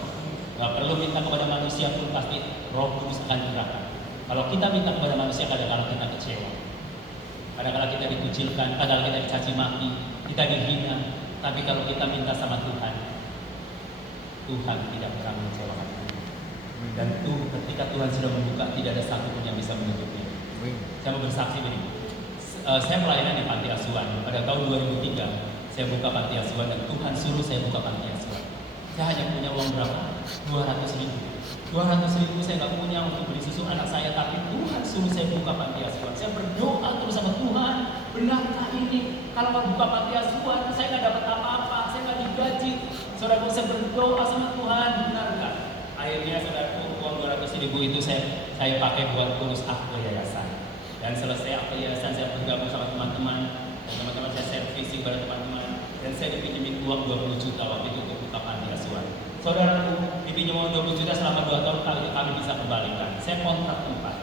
Gak perlu minta kepada manusia pun, pasti Roh Kudus akan gerakkan. Kalau kita minta kepada manusia, kadang-kala kita kecewa, kadang-kala kita dikucilkan, kadang-kala kita dicaci maki, kita dihina. Tapi kalau kita minta sama Tuhan, Tuhan tidak pernah mengecewakan. Dan ketika Tuhan sudah membuka, tidak ada satupun yang bisa menutupnya. Saya mau bersaksi begini. Saya pelayanan di panti asuhan. Pada tahun 2003, saya buka panti asuhan, dan Tuhan suruh saya buka panti asuhan. Saya hanya punya uang berapa? 200.000. 200.000 saya nggak punya untuk beli susu anak saya, tapi Tuhan suruh saya buka panti asuhan. Saya berdoa terus sama Tuhan, benarkah ini? Kalau mau buka panti asuhan, saya nggak dapat apa-apa, saya nggak digaji. Saudara, saya berdoa sama Tuhan, benarkah? Akhirnya saudaraku, uang 200.000 itu saya pakai buat urus akte yayasan. Dan selesai akte yayasan, saya bergabung sama teman-teman, dan teman-teman saya servicing pada teman-teman, dan saya dipinjemin uang 20 juta waktu itu untuk buka panti asuhan. Saudaraku, dipinjam uang 20 juta selama 2 tahun kami bisa kembalikan. Saya kontrak tempat,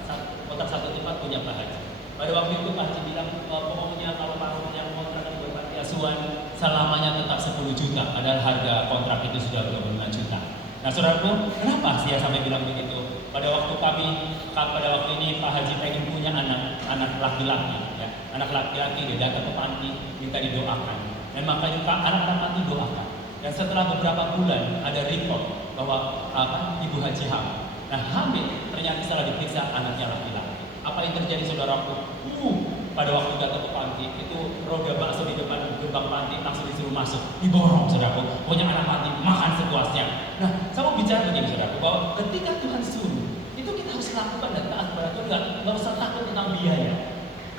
kontrak satu tempat punya Pak Haji. Pada waktu itu Pak Haji bilang, pokoknya kalau Pak Haji yang kontrak buat panti asuhan, selamanya tetap 10 juta, padahal harga kontrak itu sudah 25 juta. Nah saudaraku, kenapa sih sampai bilang begitu? Pada waktu ini Pak Haji pengen punya anak laki-laki, ya. Anak laki-laki, dia datang ke panti, minta didoakan. Dan makanya anak panti doakan. Dan setelah beberapa bulan ada report bahwa Ibu Haji hamil. Nah hamil ternyata setelah diperiksa anaknya laki-laki. Apa yang terjadi saudaraku? Pada waktu datang ke panti itu roda bakso di depan gerbang panti langsung disuruh masuk, diborong saudaraku. Punya anak panti makan sepuasnya. Nah saya mau bicara begini saudaraku, bahwa ketika Tuhan suruh itu kita harus lakukan dan taat kepada Tuhan. Nggak usah takut tentang biaya.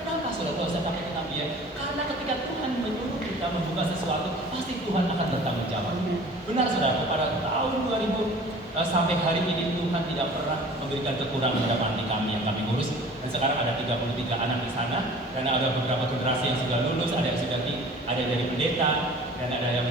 Kenapa saudara nggak usah takut tentang biaya? Karena ketika Tuhan menyuruh kita membuka sesuatu, pasti Tuhan akan bertanggung jawab. Benar saudara, pada tahun 2000 sampai hari ini Tuhan tidak pernah memberikan kekurangan pada panti kami yang kami ngurus. Dan sekarang ada 33 anak di sana, dan ada beberapa generasi yang sudah lulus, ada yang sudah ada dari pendeta, dan ada yang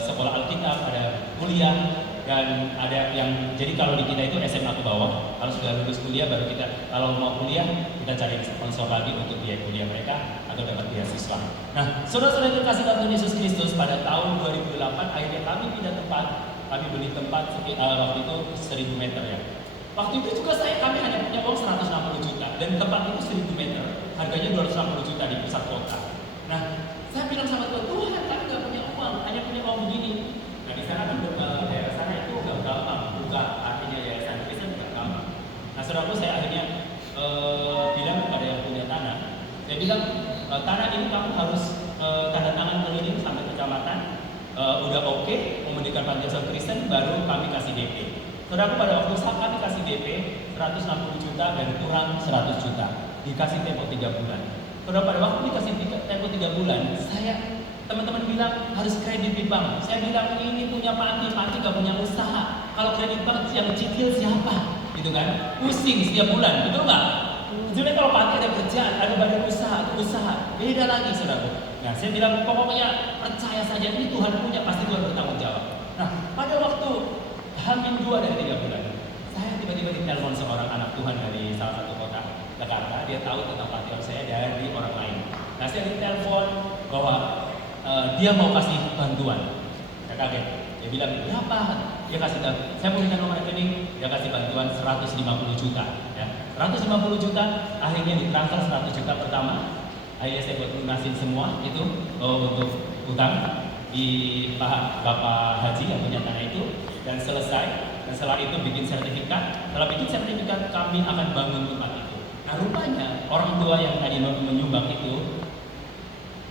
sekolah Alkitab, ada kuliah, dan ada yang jadi kalau di kita itu SMA ke bawah. Kalau sudah lulus kuliah baru kita, kalau mau kuliah kita cari sponsor lagi untuk biaya kuliah mereka atau dapat beasiswa. Nah, saudara-saudara yang dikasihi Tuhan Yesus Kristus, pada tahun 2008 akhirnya kami pindah tempat. Kami beli tempat waktu itu 1000 meter ya. Waktu itu juga kami hanya punya uang 160 juta, dan tempat itu 1000 meter, harganya 260 juta di pusat kota. Nah, saya bilang sama Tuhan, kami nggak punya uang, hanya punya uang begini. Nah, di sana kan daerah sana itu nggak gampang buka, artinya yayasan Kristen nggak gampang. Nah, saudaraku, saya akhirnya bilang kepada yang punya tanah, saya bilang tanah ini kamu harus tanda tangan keliling sampai kecamatan. Udah oke, memberikan panti asuhan Kristen, baru kami kasih DP. Saudaraku, pada waktu saat kami kasih DP 160 juta dan kurang 100 juta, dikasih tempo 3 bulan. Saudara, pada waktu dikasih tempo 3 bulan, teman-teman bilang harus kredit di bank. Saya bilang ini punya panti gak punya usaha. Kalau kredit bank yang cicil siapa? Gitu kan? Pusing setiap bulan, betul nggak? Sebenarnya kalau panti ada kerjaan, ada badan usaha, beda lagi saudara. Nah, saya bilang pokoknya percaya saja, ini Tuhan punya, pasti Tuhan bertanggung jawab. Nah, pada waktu hamil 2 dari 3 bulan, saya tiba-tiba ditelepon seorang anak Tuhan dari salah satu kota Jakarta. Dia tahu tentang panti saya dari orang lain. Nah, saya ditelepon bahwa dia mau kasih bantuan. Saya kaget. Dia bilang, berapa? Dia kasih tahu. Saya punya nomor rekening, dia kasih bantuan 150 juta. Ya. 150 juta, akhirnya ditransfer 100 juta pertama. Akhirnya saya buat lunasin semua itu untuk utang di Bapak Haji yang punya tanah itu, dan selesai. Dan setelah itu bikin sertifikat. Setelah bikin sertifikat, kami akan bangun tempat itu. Nah, rupanya orang tua yang tadi menyumbang itu,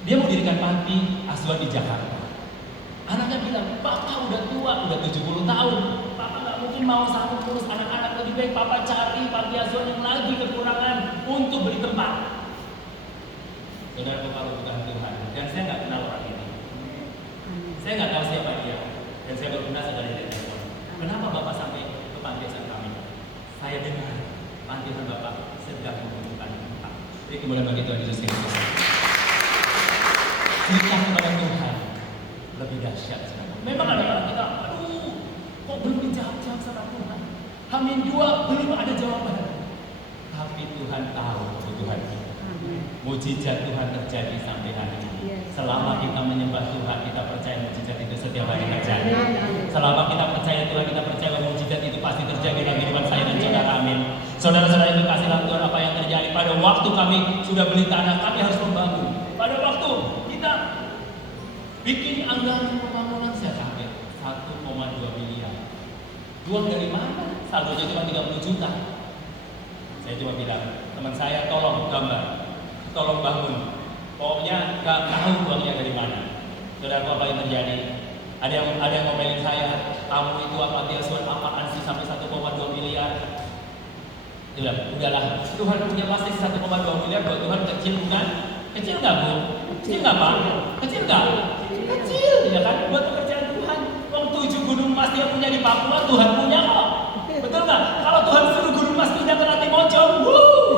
dia mau dirikan panti asuhan di Jakarta. Anaknya bilang, Papa udah tua, udah 70 tahun. Papa nggak mungkin mau sanggup ngurus anak-anak. Lebih baik Papa cari panti asuhan yang lagi kekurangan untuk beli tempat. Saudara, kalau bukan Tuhan, dan saya nggak kenal orang ini. Saya nggak tahu siapa dia. Dan saya baru kenal saudara dari telepon. Kenapa Bapak sampai ke panti asuhan kami? Saya dengar panti asuhan Bapak sedang membutuhkan tempat. Jadi kemudian bagi Tuhan Yesus Kristus. Cerita kepada Tuhan lebih dahsyat. Memang ada orang kita, aduh, kok belum dijawab sama Tuhan? Hamin 2 belum ada jawaban. Tapi Tuhan tahu kebutuhan kita. Mujizat Tuhan terjadi sampai hari ini. Selama kita menyembah Tuhan, kita percaya mujizat itu setiap hari terjadi. Selama kita percaya Tuhan, kita percaya mujizat itu pasti terjadi dalam kehidupan saya dan saudara. Amin. Saudara-saudara yang dikasihi Tuhan, apa yang terjadi pada waktu kami sudah beli tanah, kami harus membangun. Pada waktu kita bikin anggaran pembangunan, saya kaget 1,2 miliar. Uang dari mana? Saldonya cuma 30 juta. Saya cuma bilang, teman saya tolong gambar, tolong bangun. Pokoknya gak tahu uangnya dari mana. Saudara, apa yang terjadi? Ada yang ngomelin saya, kamu itu panti asuhan apaan sih sampai 1,2 miliar? Dia bilang, udahlah, Tuhan punya pasti 1,2 miliar buat Tuhan kecil bukan? Kecil nggak Bu? Kecil nggak Pak? Kecil nggak? Kecil, ya kan? Buat pekerjaan Tuhan. Wong 7 gunung emas dia punya di Papua, Tuhan punya kok. Betul nggak? Kalau Tuhan suruh gunung emas pindah ke Latimojong,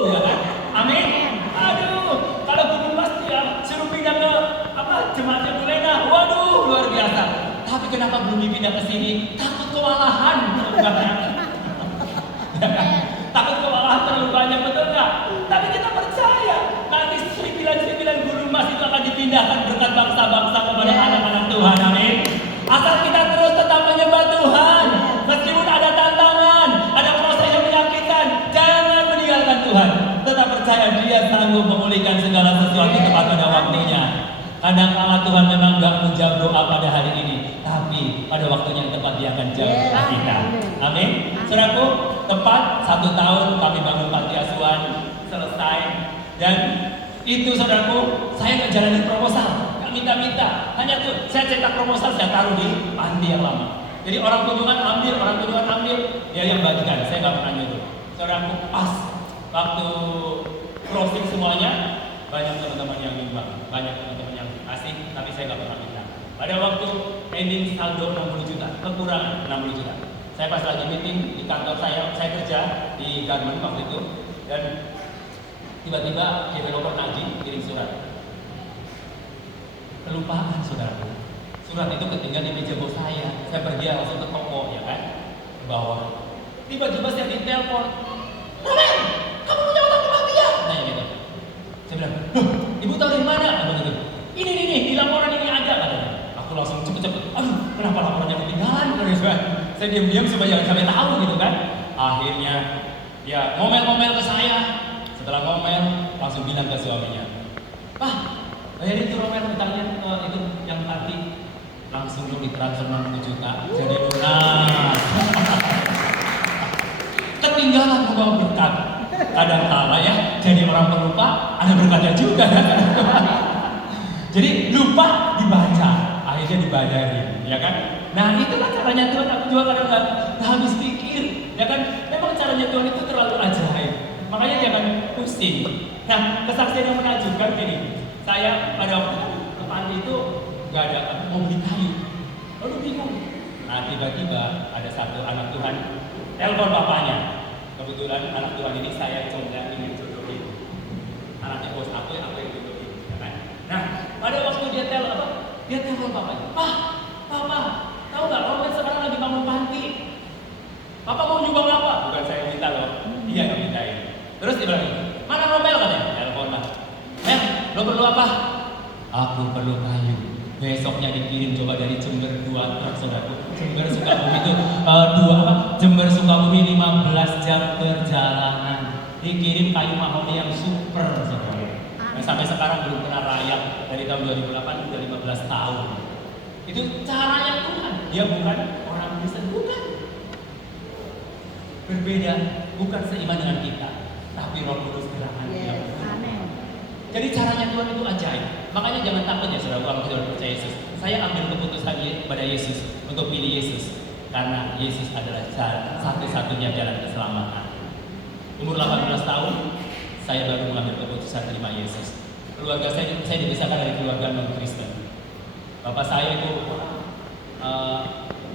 ya kan? Amin. Aduh, kalau gunung emas dia suruh pindah ke Jemaatnya Bulena, waduh, luar biasa. Tapi kenapa belum dipindah ke sini? Takut kewalahan. Takut kewalahan terlalu banyak, betul nggak? Tapi kita percaya nanti sembilan gunung emas itu akan dipindahkan berkat bangsa-bangsa kepada anak-anak Tuhan. Amin. Asal kita terus tetap menyembah Tuhan, meskipun ada tantangan, ada proses yang menyakitkan, jangan meninggalkan Tuhan. Tetap percaya Dia sanggup memulihkan segala sesuatu tepat pada waktunya. Kadang-kala Tuhan memang gak menjawab doa pada hari ini, tapi pada waktunya yang tepat Dia akan jawab doa kita. Amin. Saudaraku, tepat 1 tahun kami bangun panti asuhan, selesai. Dan itu saudaraku, saya gak jalanin proposal, gak minta-minta. Hanya tuh, saya cetak proposal, saya taruh di panti yang lama. Jadi orang kunjungan ambil, dia yang bagikan, saya gak pernah nyuruh. Saudaraku, pas waktu closing semuanya, banyak teman-teman yang nyumbang, banyak teman-teman yang kasih, tapi saya gak pernah minta. Pada waktu ending saldo 60 juta, kekurangan 60 juta. Saya pas lagi meeting di kantor saya kerja di garment waktu itu, dan tiba-tiba developer nagih kirim surat. Kelupaan saudaraku. Surat itu ketinggalan di meja bos saya. Saya pergi langsung ke toko, ya kan, ke bawah. Tiba-tiba saya ditelepon, Roman, kamu punya utang kematian? Nah gitu. Saya bilang, ibu tahu dari mana? Apa gitu? Ini di laporan ini ada katanya. Aku langsung cepet-cepet, aduh, kenapa laporannya ketinggalan? Saya diam-diam supaya jangan sampai tahu gitu kan. Akhirnya ya ngomel-ngomel ke saya. Setelah ngomel, langsung bilang ke suaminya, Pak, bayarin tuh Roman utangnya itu yang tadi. Langsung ditransfer 60 juta, jadi lunas. Ketinggalan membawa berkat. Kadang-kala ya, jadi orang pelupa ada berkatnya juga. Jadi lupa dibaca, akhirnya dibayarin, ya kan? Nah itulah caranya Tuhan. Aku juga kadang-kadang habis pikir, ya kan? Memang caranya Tuhan itu terlalu ajaib. Makanya jangan pusing. Nah kesaksian yang menakjubkan gini, saya pada waktu ke panti itu nggak ada mau beli kayu, lalu bingung. Nah tiba-tiba ada satu anak Tuhan telepon bapaknya. Kebetulan anak Tuhan ini saya coba ingin jodohin. Anaknya bos aku yang jodohin, ya kan? Nah pada waktu dia telepon bapaknya, Papa, tahu nggak Roman sekarang lagi bangun panti? Papa mau nyumbang apa? Bukan saya minta loh, dia yang mintain. Terus dia bilang, mana Romel katanya? Telepon lah. Lo perlu apa? Aku perlu kayu. Besoknya dikirim coba dari Jember 2 truk saudaraku. Jember Sukabumi itu Jember Sukabumi 15 jam perjalanan. Dikirim kayu mahoni yang super saudara. Nah, sampai sekarang belum kena rayap. Dari tahun 2008 udah 15 tahun. Itu caranya Tuhan. Dia bukan orang Kristen, bukan. Berbeda, bukan seiman dengan kita, tapi Roh Kudus gerakkan dia. Jadi caranya Tuhan itu ajaib. Makanya jangan takut ya saudara, kalau kita percaya Yesus. Saya ambil keputusan pada Yesus untuk pilih Yesus karena Yesus adalah satu-satunya jalan keselamatan. Umur 18 tahun, saya baru mengambil keputusan terima Yesus. Keluarga saya dibesarkan dari keluarga non-Kristen. Bapak saya itu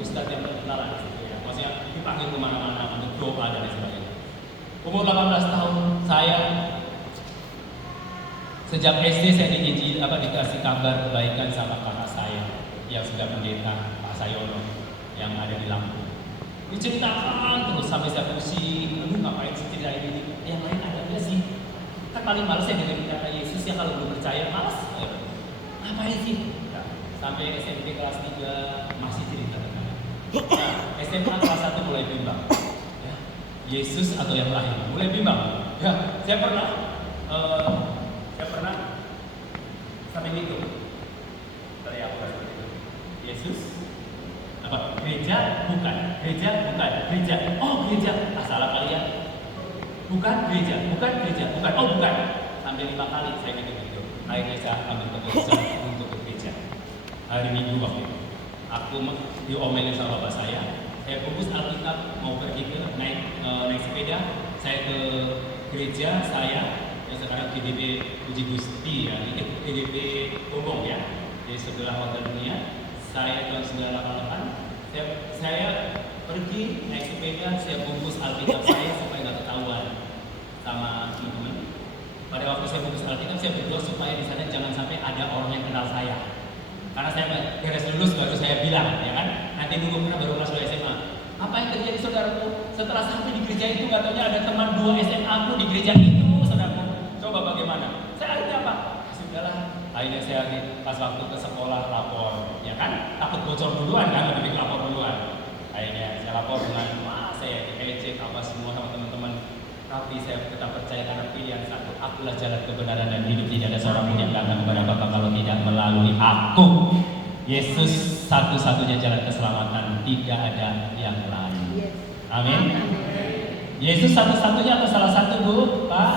ustadz yang terkenal gitu ya. Maksudnya dipanggil kemana-mana untuk doa dan sebagainya. Umur 18 tahun, saya sejak SD saya dikasih kabar kebaikan sama kakak saya yang sudah pendeta, Pak Sayono, yang ada di Lampung. Diceritakan terus sampai saya pusing, aduh ngapain sih cerita ini? Yang lain ada aja sih. Kan paling males saya dengerin kata Yesus ya, kalau belum percaya males. Ngapain sih? Nah, sampai SMP kelas 3 masih cerita tentang. Nah, SMA kelas 1 mulai bimbang. Ya, Yesus atau yang lain? Mulai bimbang. Ya, saya pernah sampai gitu. Teriak seperti itu. Yesus apa? Gereja bukan, gereja. Oh gereja, salah kali ya. Bukan gereja, bukan. Oh bukan. Sampai 5 kali saya gitu. Akhirnya saya ambil keputusan untuk ke gereja. Hari Minggu waktu itu, aku diomelin sama bapak saya. Saya bungkus Alkitab mau pergi ke naik sepeda. Saya ke gereja saya yang sekarang GDP Puji Gusti ya, ini GDP umum ya, di sebelah Hotel Dunia. Saya tahun 988, saya pergi naik sepeda, saya bungkus Alkitab saya supaya nggak ketahuan sama teman-teman. Pada waktu saya bungkus Alkitab, saya berdoa supaya di sana jangan sampai ada orang yang kenal saya. Karena saya beres lulus baru saya bilang, ya kan? Nanti nunggu pernah baru kelas 2 SMA. Apa yang terjadi saudaraku? Setelah sampai di gereja itu, katanya ada teman 2 SMA aku di gereja itu, saudaraku. Coba bagaimana? Saya akhirnya apa? Sudahlah. Akhirnya saya pas waktu ke sekolah lapor, ya kan? Takut bocor duluan kan, lebih baik lapor duluan. Akhirnya saya lapor dengan saya diejek apa semua sama teman-teman. Tapi saya tetap percaya karena pilihan satu, akulah jalan kebenaran dan hidup, tidak ada seorang pun yang datang kepada Bapa kalau tidak melalui aku. Yesus satu-satunya jalan keselamatan, tidak ada yang lain. Amin. Yesus satu-satunya atau salah satu, Bu? Pak?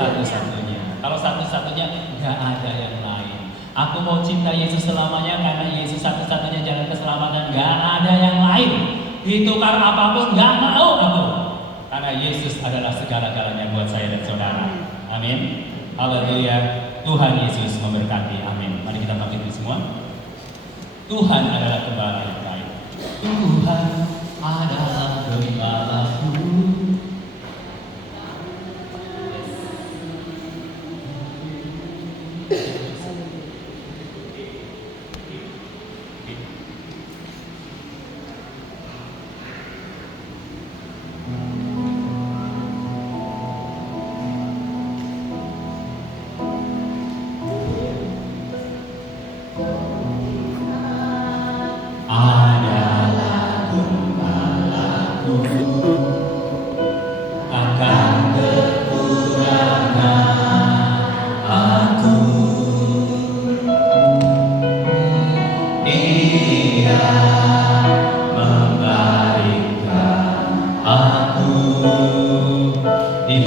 Satu-satunya. Kalau satu-satunya, nggak ada yang lain. Aku mau cinta Yesus selamanya karena Yesus satu-satunya jalan keselamatan, nggak ada yang lain. Ditukar apapun nggak mau aku. Karena Yesus adalah segala-galanya buat saya dan saudara. Amin. Haleluya. Tuhan Yesus memberkati. Amin. Mari kita bangkit semua. Tuhan adalah gembala yang baik. Tuhan adalah gembalaku.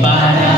Namanya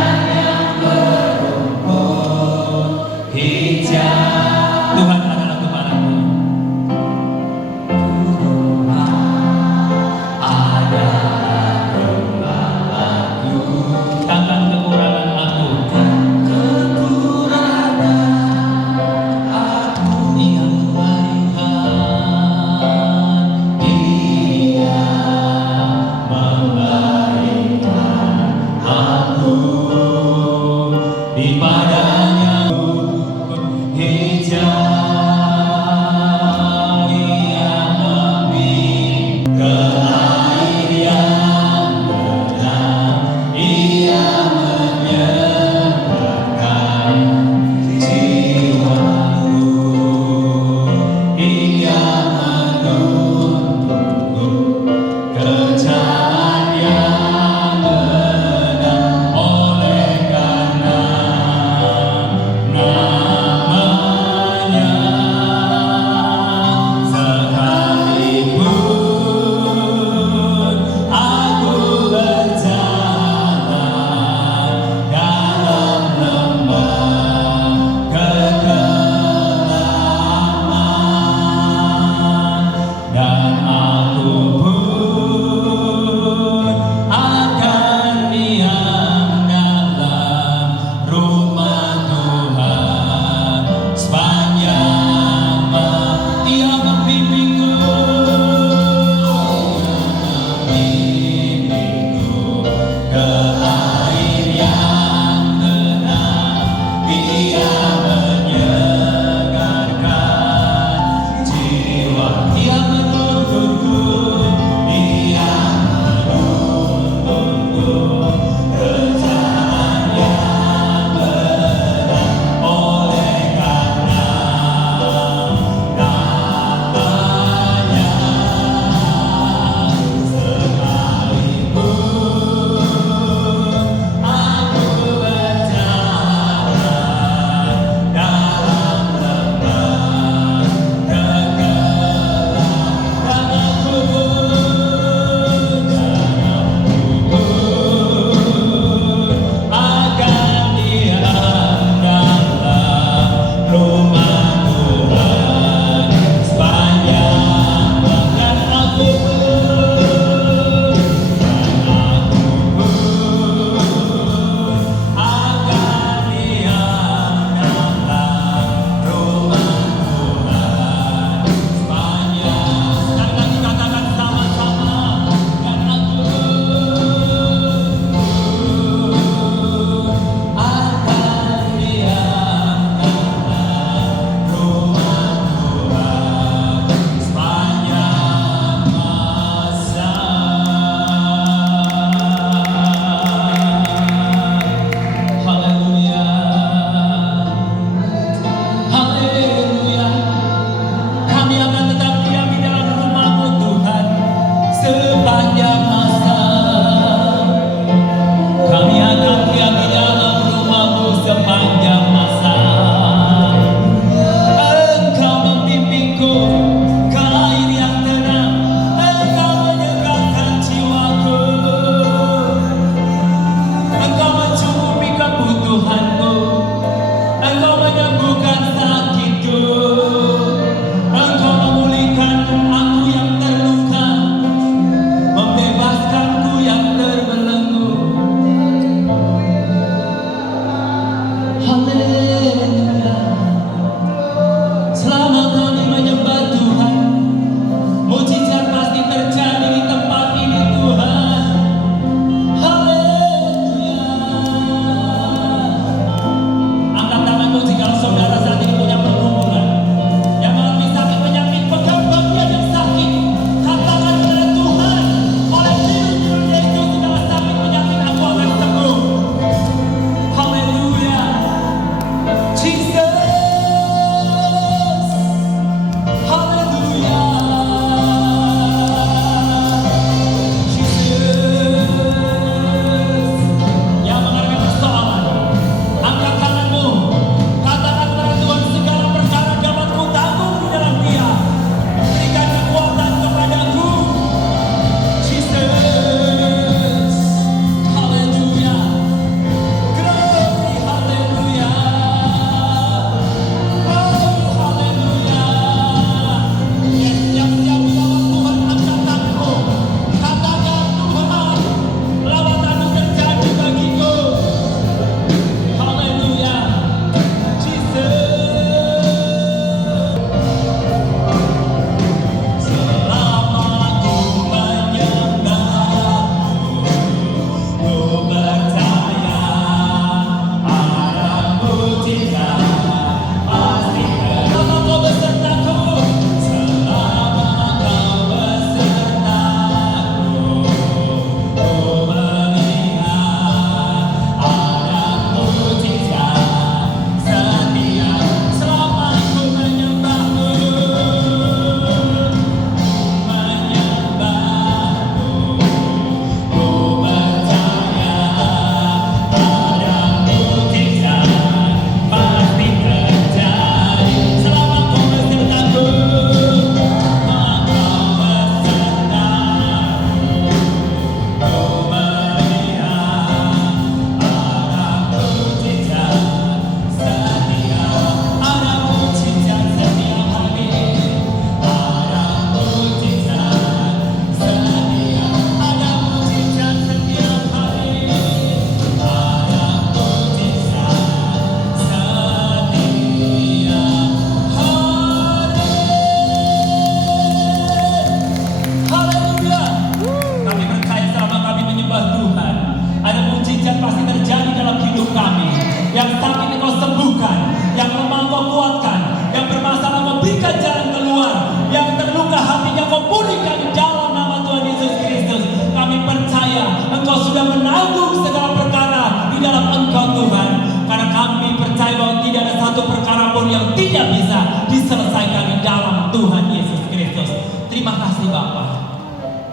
Kau kuatkan, yang bermasalah Kau berikan jalan keluar, yang terluka hatinya Kau pulihkan di dalam nama Tuhan Yesus Kristus. Kami percaya Engkau sudah menanggung segala perkara di dalam Engkau Tuhan, karena kami percaya bahwa tidak ada satu perkara pun yang tidak bisa diselesaikan di dalam Tuhan Yesus Kristus. Terima kasih Bapa,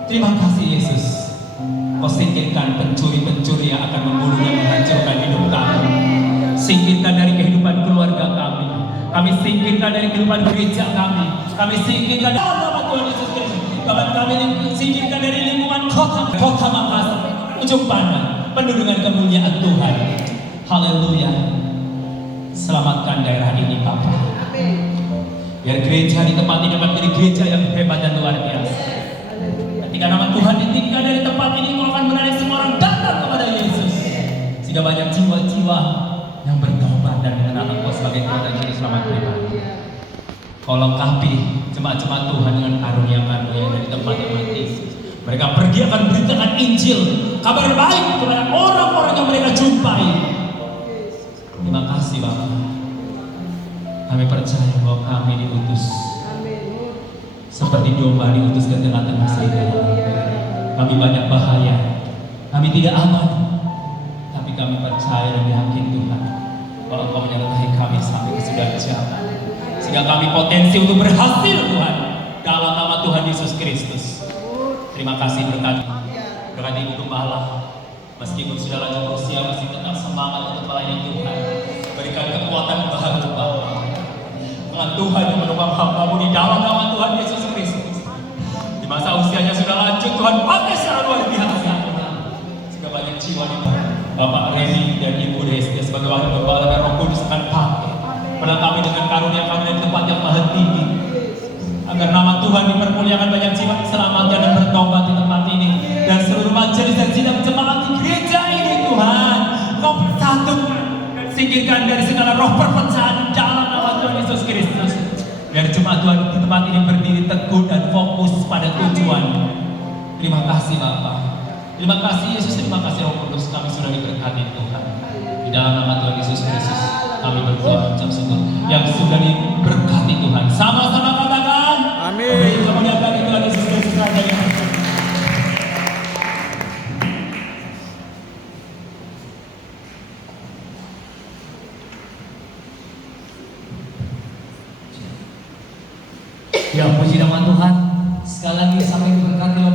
terima kasih Yesus. Kau singkirkan pencuri-pencuri yang akan membunuh dan menghancurkan hidup kami. Singkirkan dari kehidupan keluarga kami. Kami singkirkan dari kehidupan gereja kami. Kami singkirkan dalam nama Tuhan Yesus Kristus. Kami singkirkan dari lingkungan kota Makassar, ujung pandang, penuh dengan kemuliaan Tuhan. Haleluya. Selamatkan daerah ini Bapa. Biar gereja di tempat ini menjadi gereja yang hebat dan luar biasa. Ketika nama Tuhan ditinggikan dari tempat ini, Kau akan menarik semua orang datang kepada Yesus, sehingga banyak jiwa-jiwa yang bertobat dan mengenal Engkau sebagai Tuhan dan Juru Selamat pribadi. Kau lengkapi jemaat-jemaat Tuhan dengan karunia-karunia dari tempat yang Yesus. Mereka pergi akan beritakan Injil, kabar baik kepada orang-orang yang mereka jumpai. Terima kasih Bapak. Kami percaya bahwa kami diutus seperti domba diutus ke tengah-tengah serigala. Kami banyak bahaya, kami tidak aman, tapi kami percaya dan yakin Tuhan bahwa Engkau menyertai kami sampai kesudahan zaman, sehingga kami potensi untuk berhasil Tuhan dalam nama Tuhan Yesus Kristus. Terima kasih berkati Ibu Gembala, meskipun sudah lanjut usia masih tetap semangat untuk melayani Tuhan. Berikan kekuatan baru Bapa. Tuhan yang menopang hamba-Mu di dalam nama Tuhan Yesus Kristus. Di masa usianya sudah lanjut, Tuhan pakai secara luar biasa. Sehingga banyak jiwa di Bapak Reni dan Ibu Resti sebagai wakil gembala dan Roh Kudus akan pakai menatapi dengan karunia-karunia di tempat yang maha tinggi, agar nama Tuhan dipermuliakan, banyak jiwa diselamatkan dan bertobat di tempat ini, dan seluruh majelis dan sidang jemaat di gereja ini Tuhan Kau persatukan, singkirkan dari segala roh perpecahan di dalam nama Tuhan Yesus Kristus. Biar jemaat Tuhan di tempat ini berdiri teguh dan fokus pada tujuan. Terima kasih Bapa, terima kasih Yesus, terima kasih Roh Kudus. Kami sudah diberkati Tuhan. Di dalam nama Tuhan Yesus Kristus kami berdoa ucap syukur yang sudah diberkati Tuhan. Sama-sama katakan amin. Kemuliaan bagi Tuhan Yesus Kristus Raja yang berkati. Ya, puji nama Tuhan. Sekali lagi sampai diberkati oleh